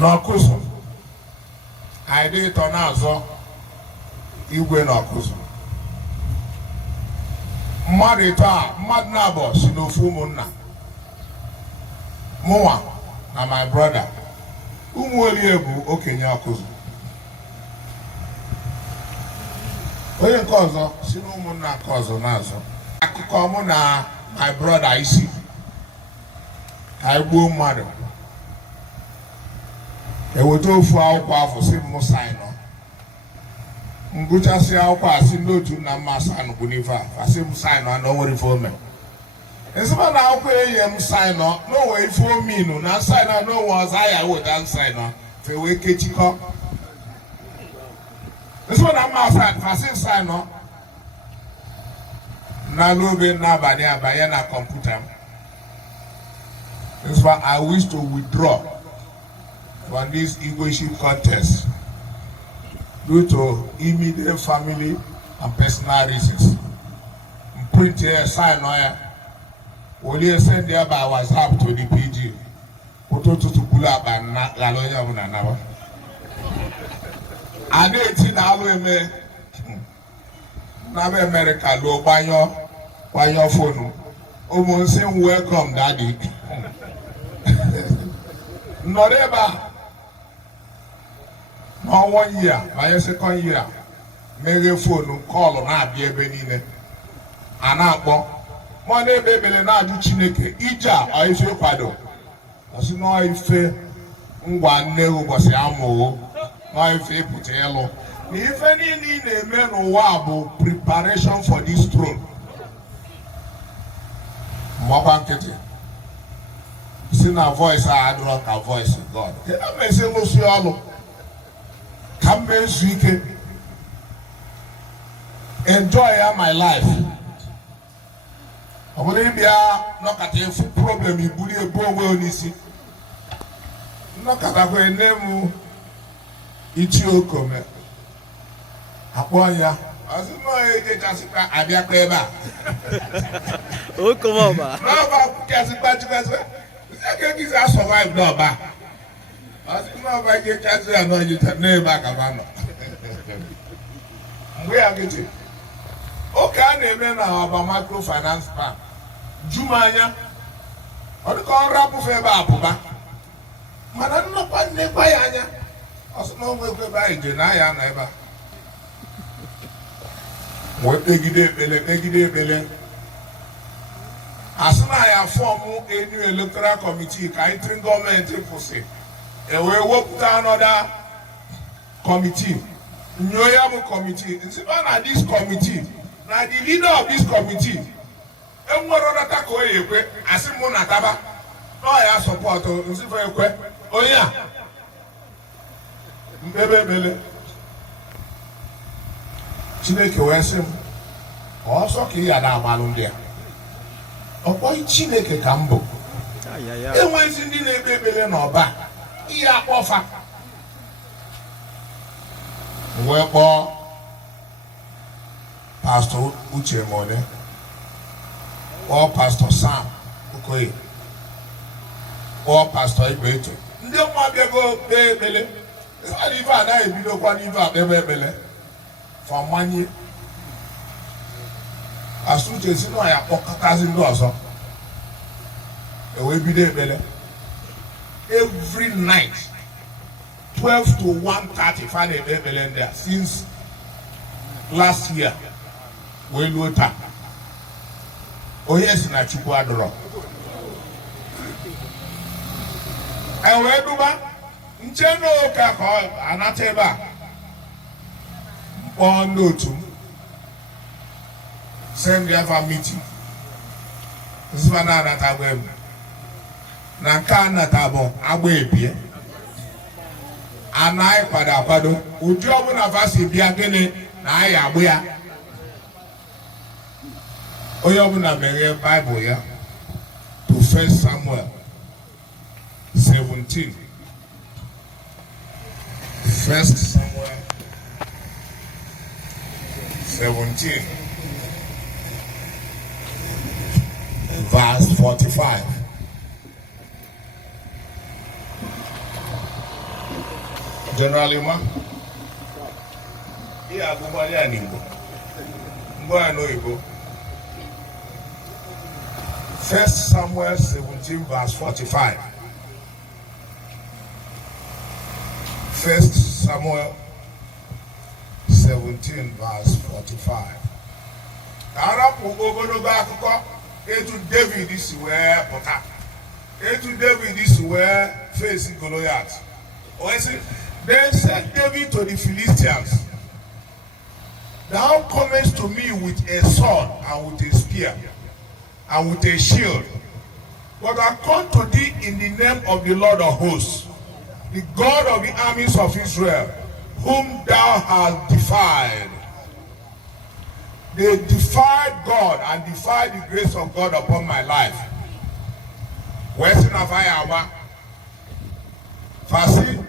N'ọkụzụ anyị dị ịtọ n'azọ igwe n'ọkụzụ mmadụ ịtọ a mmadụ na-abọ si n'ofu ụmụnna mụnwa na my brother ụmụ olie bụ okenye ọkụzụ onye nke ọzọ si n'ụmụnna nke ọzọ n'azọ akụkọ mụ na my brother isi ka anyị gbuo mmadụ eweta ofu akwụkwọ afọ si m saịnọ ngụchasị akwụkwọ a si n'otu nna mma saịnọ bụ n'ife a asị m saịnọ na o nwere ife ome ezigbo na akwụkwọ enye m saịnọ n'onwe ife ominu na saịnọ n'onwe ọzọ aya weta saịnọ fe wee kechikọ ezigbo na mma saịnọ asị saịnọ na n'oge n'abalị abanye na kọmputa m ezigbo I wish to withdraw from this English contest due to immediate family and personal reasons. Print here, sign on here. Only send there by WhatsApp to the PG. Photo to pull up and not Laloya Munanaba. I didn't see the Halloween. Now America, low by your phone. Almost saying welcome, Daddy. Not ever. No 1 year, my second year, make phone call na be ebe niile. Anakpo, mo na ebe bele na adu Chineke, ija o ife kwado. Osi no ife ngwa nne ubosi amu, no ife pute elo. Ni ife niile na-eme n'ụwa bụ preparation for this throne. Mwakwa nkịtị. Si na voice a adọrọ ka voice God. Kedu mgbe esi lụsị ọlụ? Come ezuike. Enjoy my life. I want to knock at a problem you bully a boy onisi. Knock at a name Ezeokpoko. Upon ya. I said, no, it's just a bia clever. Oh, come on, man. No, I can't survive no back. I said, no, I get cancer and no, you can never back about. We are getting. Okay, I name now about microfinance bank. Jumanya. Or the call rap of a bapuba. Man, I'm not one near by Anya. I said, no, we'll go by Janaya never. What they give it, as soon as I form a new electoral committee, I think government will say. And we work down another committee. New committee. It's about this committee. Now the leader of this committee. And what other taco as a monataba. No, I have support. Oh, yeah. Mbele. Chineke wesem. Also, Kia na Malundia. Ọkwa Chineke ka mbụ. Enwezi ndị na-ekpe ekpere n'ọba ihe akpọfa. Wee kpọọ Pastor Uche Mone, kpọọ Pastor Sam Okoye, kpọọ Pastor Igweto. Ndị ọma abịago kpee ekpere. Ịfadị ife anaghị ebidokwa n'ife akpebe ekpere. Famanye. Asuche si no ya kpọkọtazi ndị ọzọ. Ewe bido ekpere. Every night 12 to 1:30 find a ekpere there since last year. wee luo taa onye si na Chukwu adọrọ wee duba nche n'ụka ka ọ anata ebe a mkpọọ ndị otu m send ever meeting nziba na-anata agba ebe na nke a nata bụ agba ebie anaghị akwado ụdị ọbụla vasi bịa gịnị na anyị agbụ ya onye ọbụla meghe Baịbụl ya to 1 Samuel 17. 1 Samuel 17 verse 45. Generally, ma, yeah, go buy an Igbo. Buy no Igbo. 1 Samuel 17 verse 45. 1 Samuel 17 verse 45. Arapụ ogologo akụkọ etu David si wee pụta, etu David si wee face Goliath. Then said David to the Philistines, thou comest to me with a sword and with a spear and with a shield, but I come to thee in the name of the Lord of hosts, the God of the armies of Israel, whom thou hast defied. They defied God and defied the grace of God upon my life. Western of Iowa, Fasi,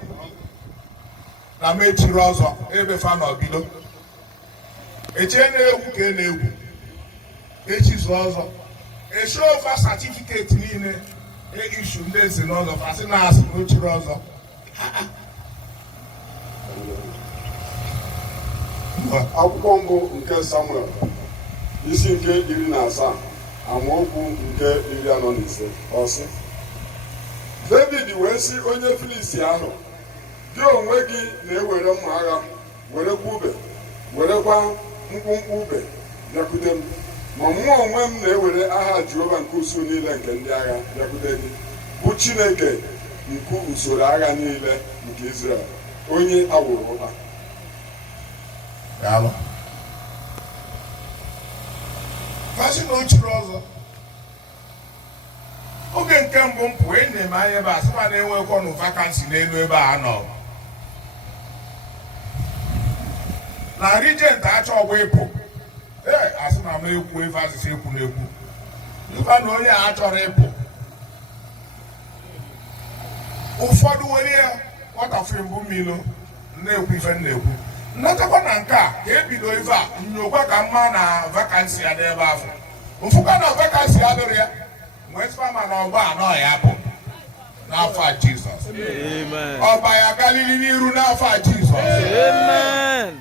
na mechiri ọzọ ebe fa n'ọbido eche na-egwu ka na-egwu echizu ọzọ esho ofa certificate niile ishu ndị ezi n'ọzọ fasị na-asị n'ochiri ọzọ akwụkwọ mbụ nke Samuel isi nke 17 amaokwu nke 45 ọ sị David wee sị onye Filistia ahụ, gị onwe gị na-ewere mma agha werekwa ube werekwa mkpụmkpụ ube bịakwute m, ma mụ onwe m na-ewere aha Jehova nke usuu niile nke ndị agha bịakwute gị, bụ Chineke nke usoro agha niile nke Izrel, onye awụrụ ụta. Fasị na ochiri ọzọ oge nke mbụ m pụọ enyi m anya ebe a sịkwa na-enwekwa nụ vakansi n'elu ebe a nọ na Regent achọ ọgba ịpụ asị na m ekwu ife asịsị ekwu na-ekwu ịkwa na onye a chọrọ ịpụ ụfọdụ were ya nwatafere mbụ mmiri na-ekwu ife na-ekwu nnatakwa na nke a ka ebido ife a nyokwa ka mma na vakansi ya dị ebe afọ mfụka na vakansi ya dịrị ya nwee sịkwa ma na ọgba anọ ya bụ n'afọ a Jizọs ọba ya galili n'iru n'afọ a Jizọs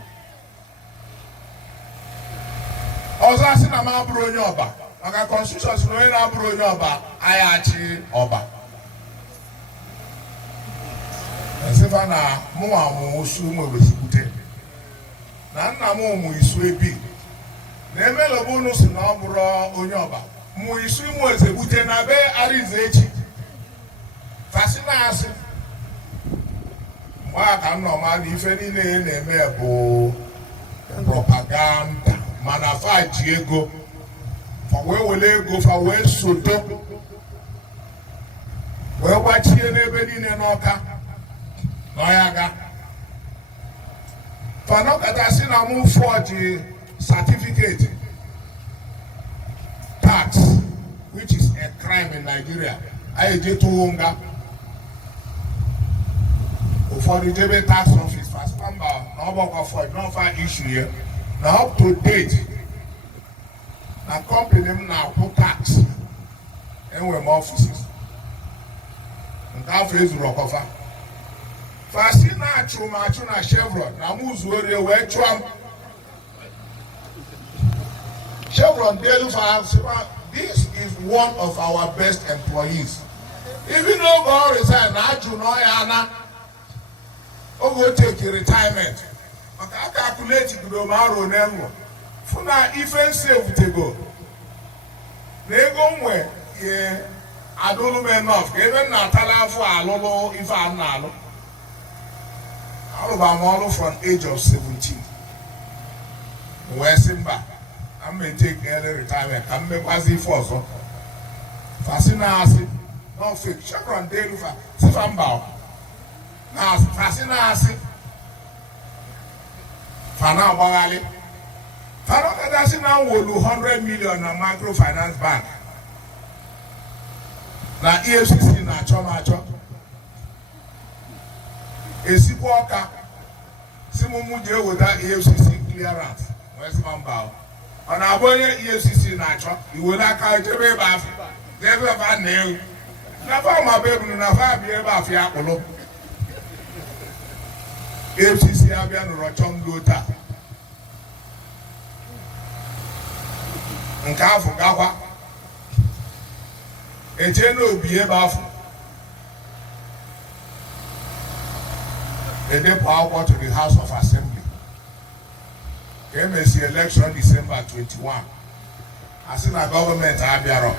ọzọ asị na m abụrụ onye ọba maka constitution si na onye na-abụrụ onye ọba anyị achị ọba esifa na mụnwa mụ osu nwewezibute na nna m ụmụ isu ebi na emelobe unu si na ọ bụrụ onye ọba mụ isu ịmụ ezebute na be Arize echi fasị na-asị mgbe a ka nnọma na ife niile na-eme bụ propaganda mana fa ji ego fa wee were ego fa wee sodo wee gbachie n'ebe niile n'Ọka n'ọya ga fanọkata si na mụ forge certificate tax which is a crime in Nigeria anyị eje tụwo nga ụfọdụ jebe tax office fasịkwa mba na ọgbakọ forge n'ọfa issue ya na up to date na company m na-akwụ tax enwe m offices nke afọ ezuru ọkọfa fasi na-achụ m achụ na Chevron na mụ zuorie wee chụọ m Chevron delu fa this is one of our best employees even though God resign na ajụ na ọya ana oge o take retirement maka a calculate bido m arụ n'enwo Funa ife save to go. They go where I don't know enough. Even Natala for a little if I'm not. All of them all from age of 17. Where Simba, I may take early retirement. I may pass it for so. Fascinasi, no fake. Chakran daily for Sifambao. Now, Fascinasi. Fana Bangali. Fana Kadasi now will do 100 million na microfinance bank. Na EFCC na chomacho. Ezeokpoko. Simumu je with that EFCC clearance. West Mambao. On our boy EFCC na cho. You will not carry to be back. Never bad nail. Never my baby never be able to yapolo. EFCC abian rochom dota. Nkafu gawa. Ejeno be able they dey power to the House of Assembly. KMC election December 21. As in a government Abiaro.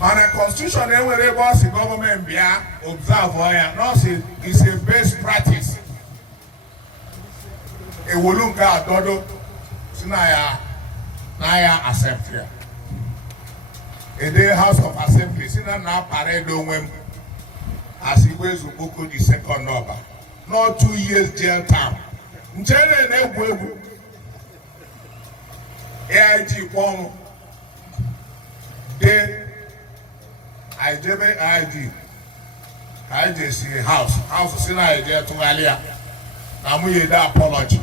Man, a constitution anywhere boss the government be observe why not say it's a best practice. A wolunga dodo sinaya naya accept here. A day House of Assembly sina na parade when as he wears Ezeokpoko the second number. Not 2 years jail term. Njene ne gwebu. AIG Kwong. De IJB IG. IJC House. House sina IJ to Alia. Na mu yeda apology.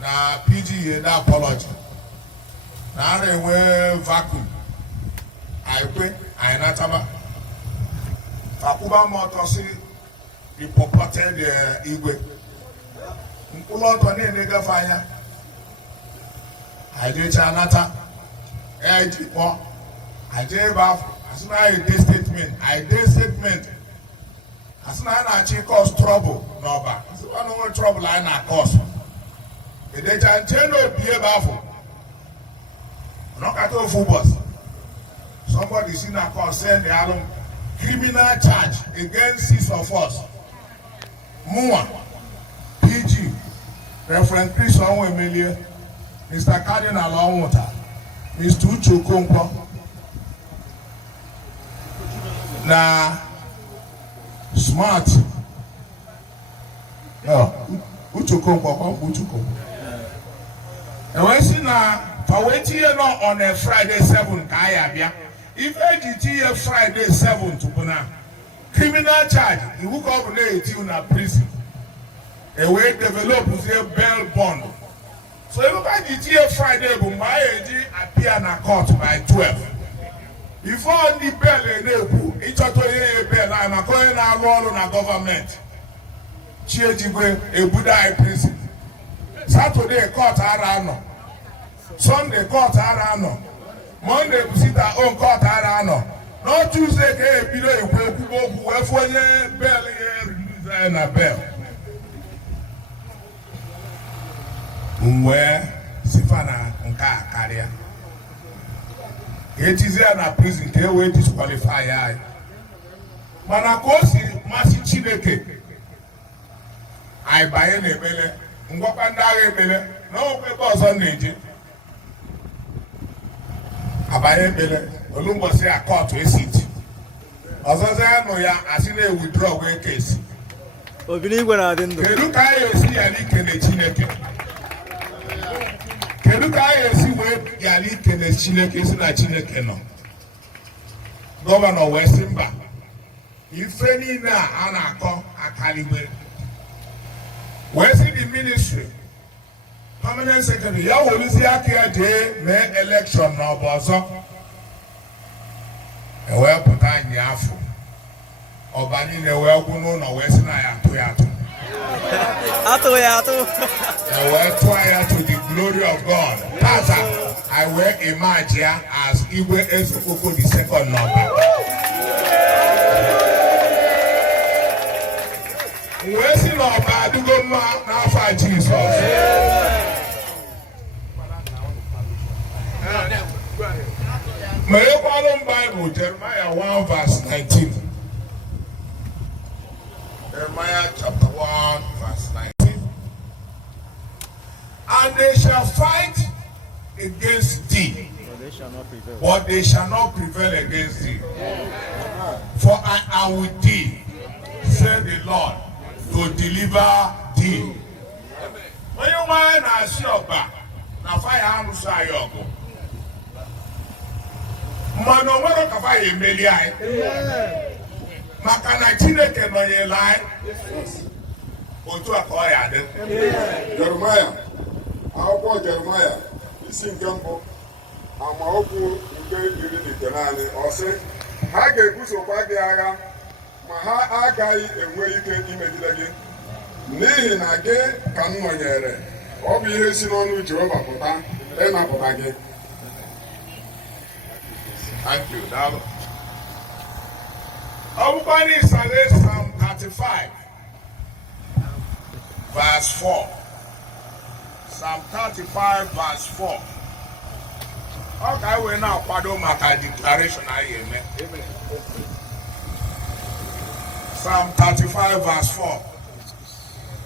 Na PG yeda apology. Na we vacuum. I nataba. Akuba motosi the purported Igwe. Nkulo to ne nega fanya. I did Chanata. I did what? I did bath. As soon as I did statement, As soon as I cause trouble, no back. So I know what trouble I not cause. The data channel be baffled. Not at all football. Somebody seen a concern the album. Criminal charge against 6 of us. Mua, PG, Reverend Chris Onwemele, Mr. Cardinal Onwota, Mr. Ezeokpoko. Na smart. No, Ezeokpoko. And when see na for waiting on a Friday 7 kaya if AGT Friday 7 to Puna, criminal charge, you will go to na prison. A way develop a bail bond. So everybody GTA Friday, but my AG appear na court by 12. Before the bail enebu, each other bail, I'm going to roll on a government. Chiejigwe, a Buddha prison. Saturday court arano. Sunday court arano. Monday we sit our own court arano. No Tuesday ke below you go for bail release na bail. Where Sifana nka career. It is na prison ke we disqualify ai. Manakosi masi Chineke. I buy an ebele. Ngwapanda ebele. No people on neje. Abaye bele olumbo say a court to a seat. Ozoza no ya asile withdraw we case. Obini gwa na adendo. Kedu ka yesi yali kene Chineke. Kedu ka yesi we yali kene Chineke si na Chineke no. Governor Wesimba. Ife ni na anako akaliwe. Where's the ministry? Permanent secretary, ya will see a day, may election no bozo. A well put on Yafu. Or banning a well known or Western Ayatoyato. Atoyato. A well try to the glory of God. Taza, I will imagine as Igwe Ezeokpoko the second number. Where's the Lord? I do go now for Jesus. Bible, Jeremiah 1 verse 19. Jeremiah chapter 1 verse 19. And they shall fight against thee, but they shall not prevail against thee. For I am with thee, said the Lord, to deliver thee. When you want to see your back, now fire hands are your go. Mano wero ka fire emeli ai. Maka na Chineke no ye lai. Otu akoya de. Jeremiah, akwụkwọ Jeremiah isi nke mbụ amaokwu nke 19 ọ sị ha ga-ebusokwa gị agha ma ha agaghị enwe ike imegide gị n'ihi na gị ka m nọnyere ọ bụ ihe si n'ọnụ Jehova pụta ịnapụta gị. Thank you. Now, everybody is Psalm 35, verse 4. Psalm 35, verse 4. Okay, we now pardon my declaration. Amen. Psalm 35, verse 4.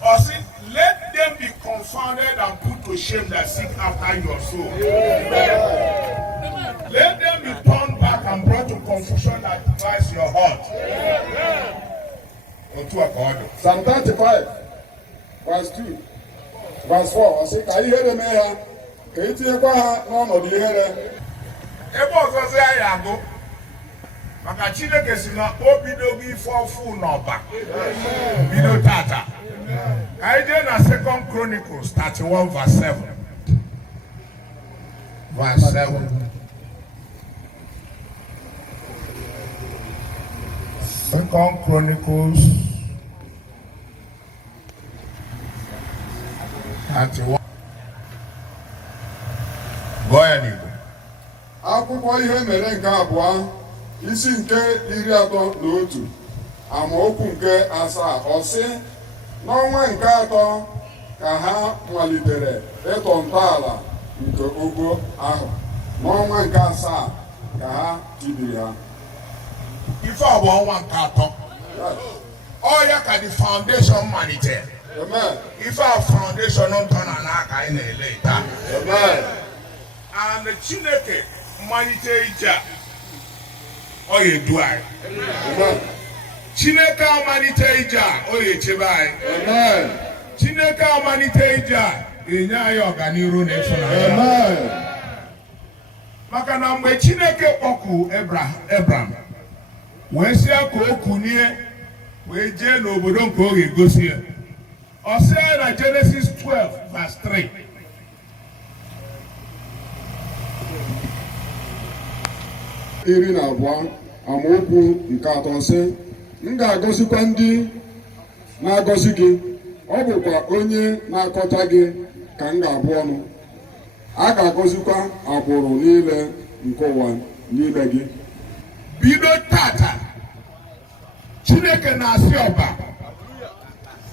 Or see, let them be confounded and put to shame that seek after your soul. Let them be turned back and brought to confusion that divides your heart. Psalm 35, verse 2, verse 4. Ọ sị ka ihere mee ha, ka etinyekwa ha n'ọnọdụ ihere. Ebe ọzọ sị anyị agụ, maka Chineke si na o bidogo ife ọfụ n'ọba. Bido tata. Ka anyị jee na 2 Chronicles 31 verse 7. Verse 7. 2 Chronicles 31. Go ahead, Igbo. Akwụkwọ ihe mere nke abụọ isi nke 31 amaokwu nke 7 ọ sị n'ọnwa nke atọ ka ha malitere ịtọ ntọala nke ogo ahụ n'ọnwa nke 7 ka ha tibiri ha. Ife ọ bụ ọnwa nke atọ. Ọ ya ka the foundation malitere. Amen. Ife a foundation ntọ na n'aka anyị na-ele taa. Amen. And Chineke malite ije a ọ ya edu anyị. Amen. Chineke amalite ije a ọ ya echebe anyị. Amen. Chineke amalite ije a enye anyị ọganiru na ịfụnanya. Amen. Maka na mgbe Chineke kpọku Abraham wee sị ya ka o kunie wee jee n'obodo nke ọ ga-egosi ya. Ọ sị ya na Genesis 12 verse 3. Iri na abụọ amaokwu nke 3 sị m ga-agọzikwa ndị na-agọzi gị ọ bụkwa onye na-akọcha gị ka m ga-abụ ọnụ a ga-agọzikwa agbụrụ niile nke ụwa niile gị. Bido tata Chineke na-asị ọba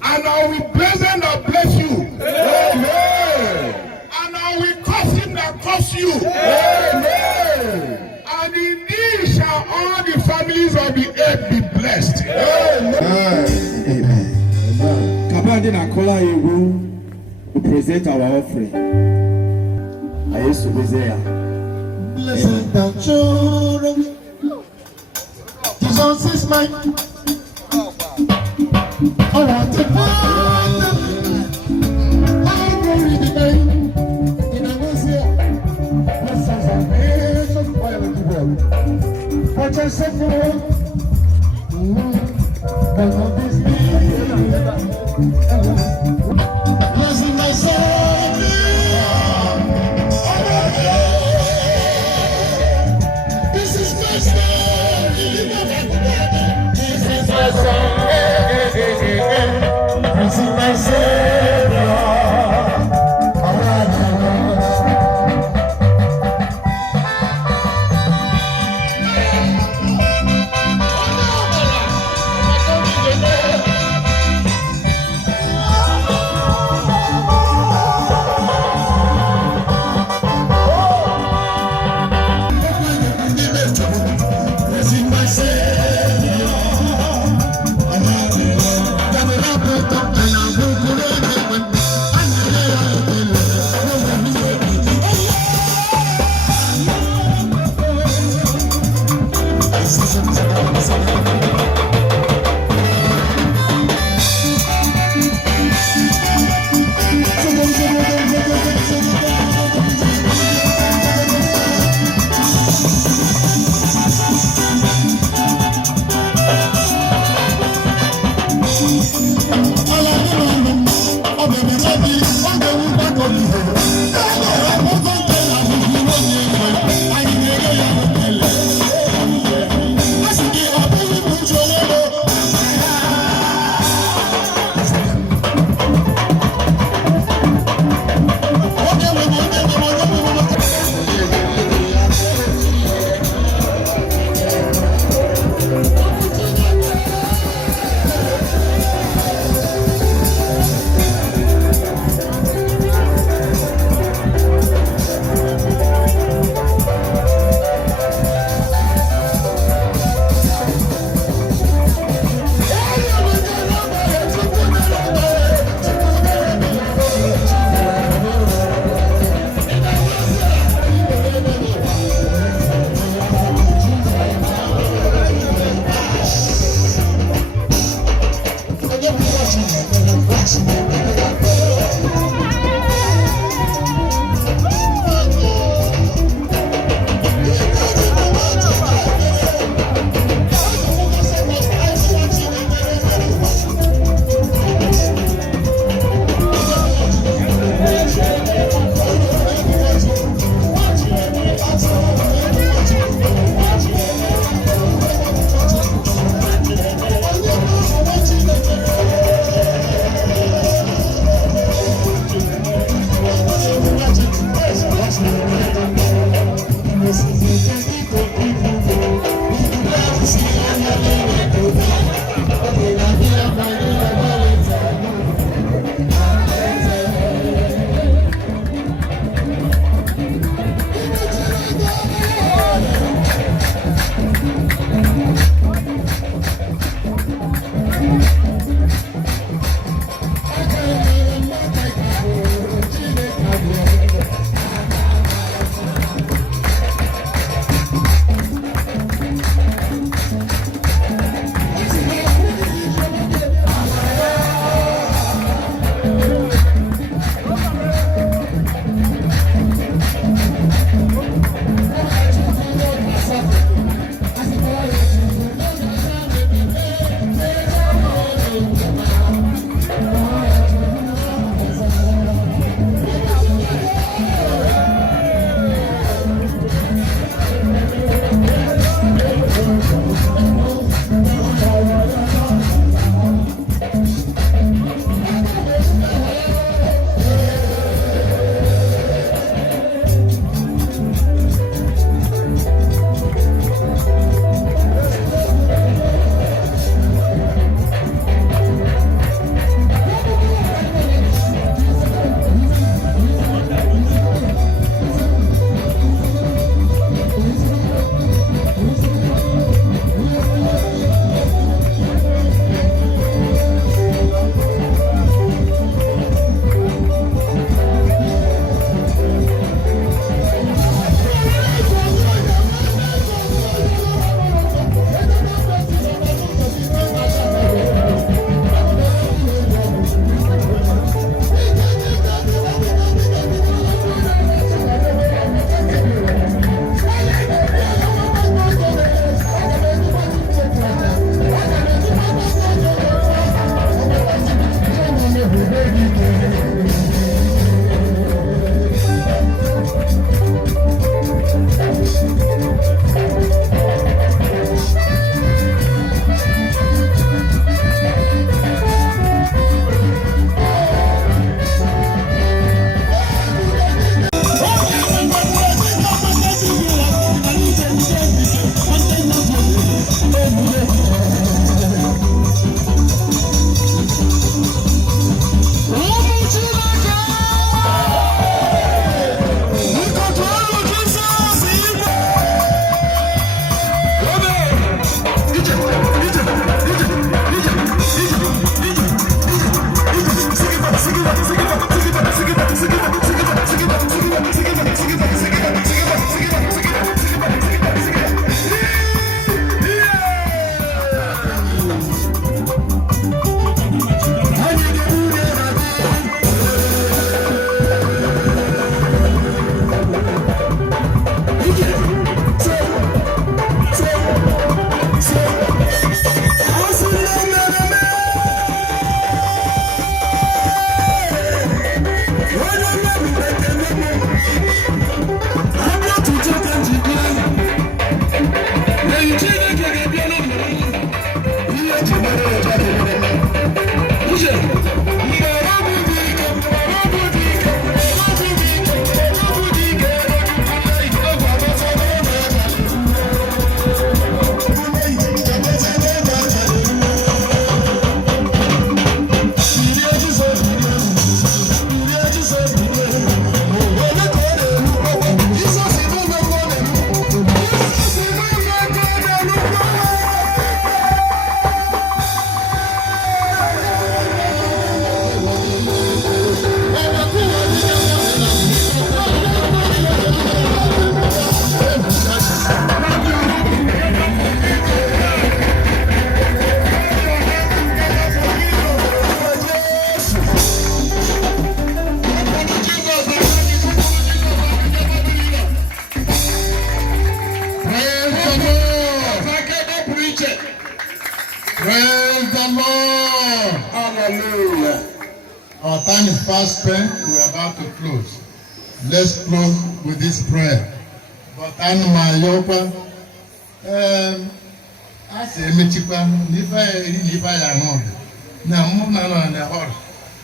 and I will bless and I bless you. Amen. And I will curse him that curse you. Amen. And in thee shall all the families of the earth be blessed. Amen. Amen. Kabandi na kola yewu to present our offering. I used to be there. Blessed the children. Jesus is mine. I want to find them. I glory the name. In a museum. Blessed are nations violent world. Watch us for. Because of this blessing my soul. This is my story. This is my song. This is my Savior. Amen. Praise the Lord. Hallelujah. Our time is fast spent. We are about to close. Let's close with this prayer. But Anuma I say Michikwa, Nifa Yanod. Now, Muna and the Hor.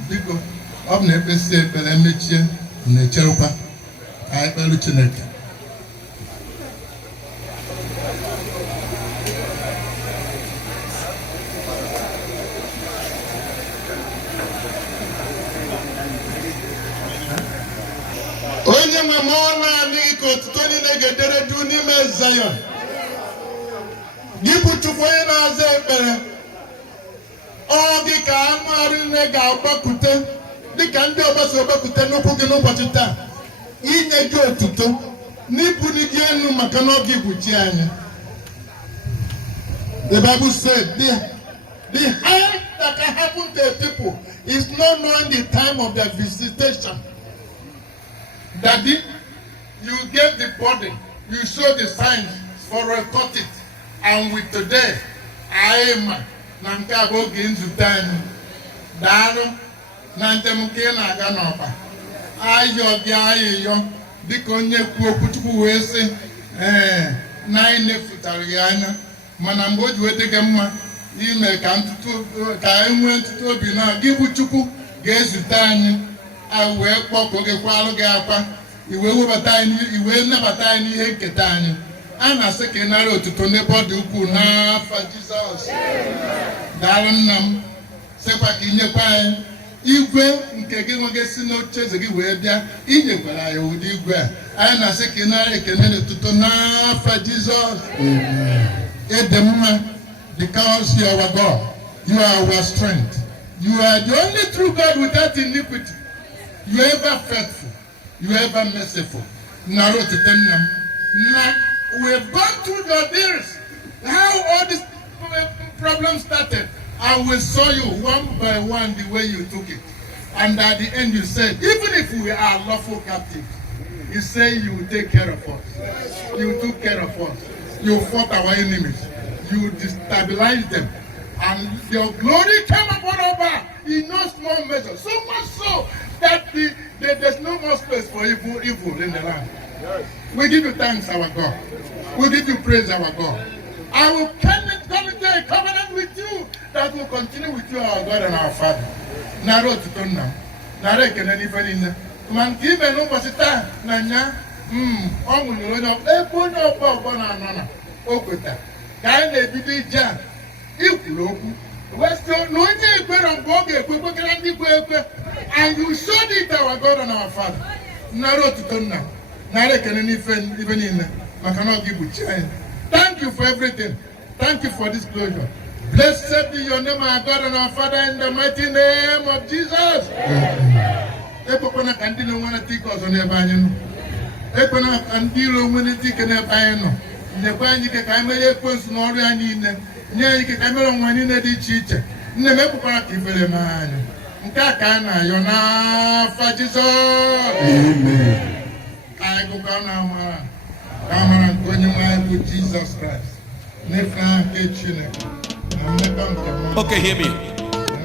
Because of Nepese, Pelemichi, Necherupa. I Peluchinek. Onye nwe m ọ na-adịghị ka otuto niile ga-edere du n'ime Zion. Gị bụ Chukwu onye na-aza ekpere. Ọ gị ka anụ arụ nne ga-agbakute dịka ndị ọgbọ si agbakute n'ụkwụ gị n'ụbọchị taa. Inye gị otuto n'ibuli gị elu maka na ọ gị bụ chi anyị. The Bible said the harm that can happen to a people is not knowing the time of their visitation. Daddy, you gave the body, you showed the signs for record it, and with today, I am Namkabo Ginzutan, Dano, Nantemuke Naganopa. Ayo, Dikonye Kuputu, 9 Futariana, Manambo, Wetegama, you may come to Kaim went to Bina, Gibuchuku, Gezutani. I work for Pokewalo Gapa, you will never tie any Ketani. And a second arrow to Tonepo Dupuna for Jesus. Darren Sepaki Nepine, Igwe, Nkegino Chase Webia, Injewala, Udigwe, and a second arrow to Tona for Jesus. Edema, because you are our God, you are our strength. You are the only true God without iniquity. You are ever faithful. You are ever merciful. Narrow to them. We have gone through the years. How all these problems started. And we saw you one by one the way you took it. And at the end you said, even if we are lawful captives, you say you will take care of us. You took care of us. You fought our enemies. You destabilized them. And your glory came upon us in no small measure. So much so that there's no more space for evil in the land. Yes. We give you thanks, our God. We give you praise, our God. I will come into a covenant with you that will continue with you, our God and our Father. Naro to turn now. Nare can anything in there. Man, give me no pasita, Nanya. On will run up. Put up banana. Okota. Kind of big jam. If you Western, no, and you showed it, our God and our Father. Naro to turn now. Nare can anything even in there. I cannot give you change. Thank you for everything. Thank you for this closure. Blessed be your name, our God and our Father, in the mighty name of Jesus. Epopona kandilo wana tiko zonye banyo. Epona kandilo wana tiko ne banyo. Nekwanyi ke kamele kwensu n'ọrụ anyị nne. Nye ke kamele nwanyị ne dị iche iche. Nne mepopona kifele manyo. Nke aka na yo na fa Jesus. Amen. Kai go kana amara. Kamara kwenye mwa Jesus Christ. Nefra kechine. Okay, hear me.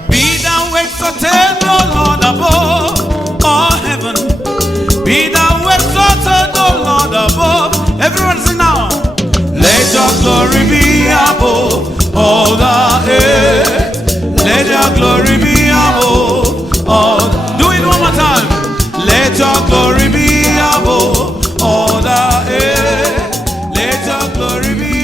Be thou exalted, O Lord, above all heaven. Be thou exalted, O Lord, above. Everyone sing now. Let your glory be above all the earth. Let your glory be above all. Do it one more time. Let your glory be above all the earth. Let your glory be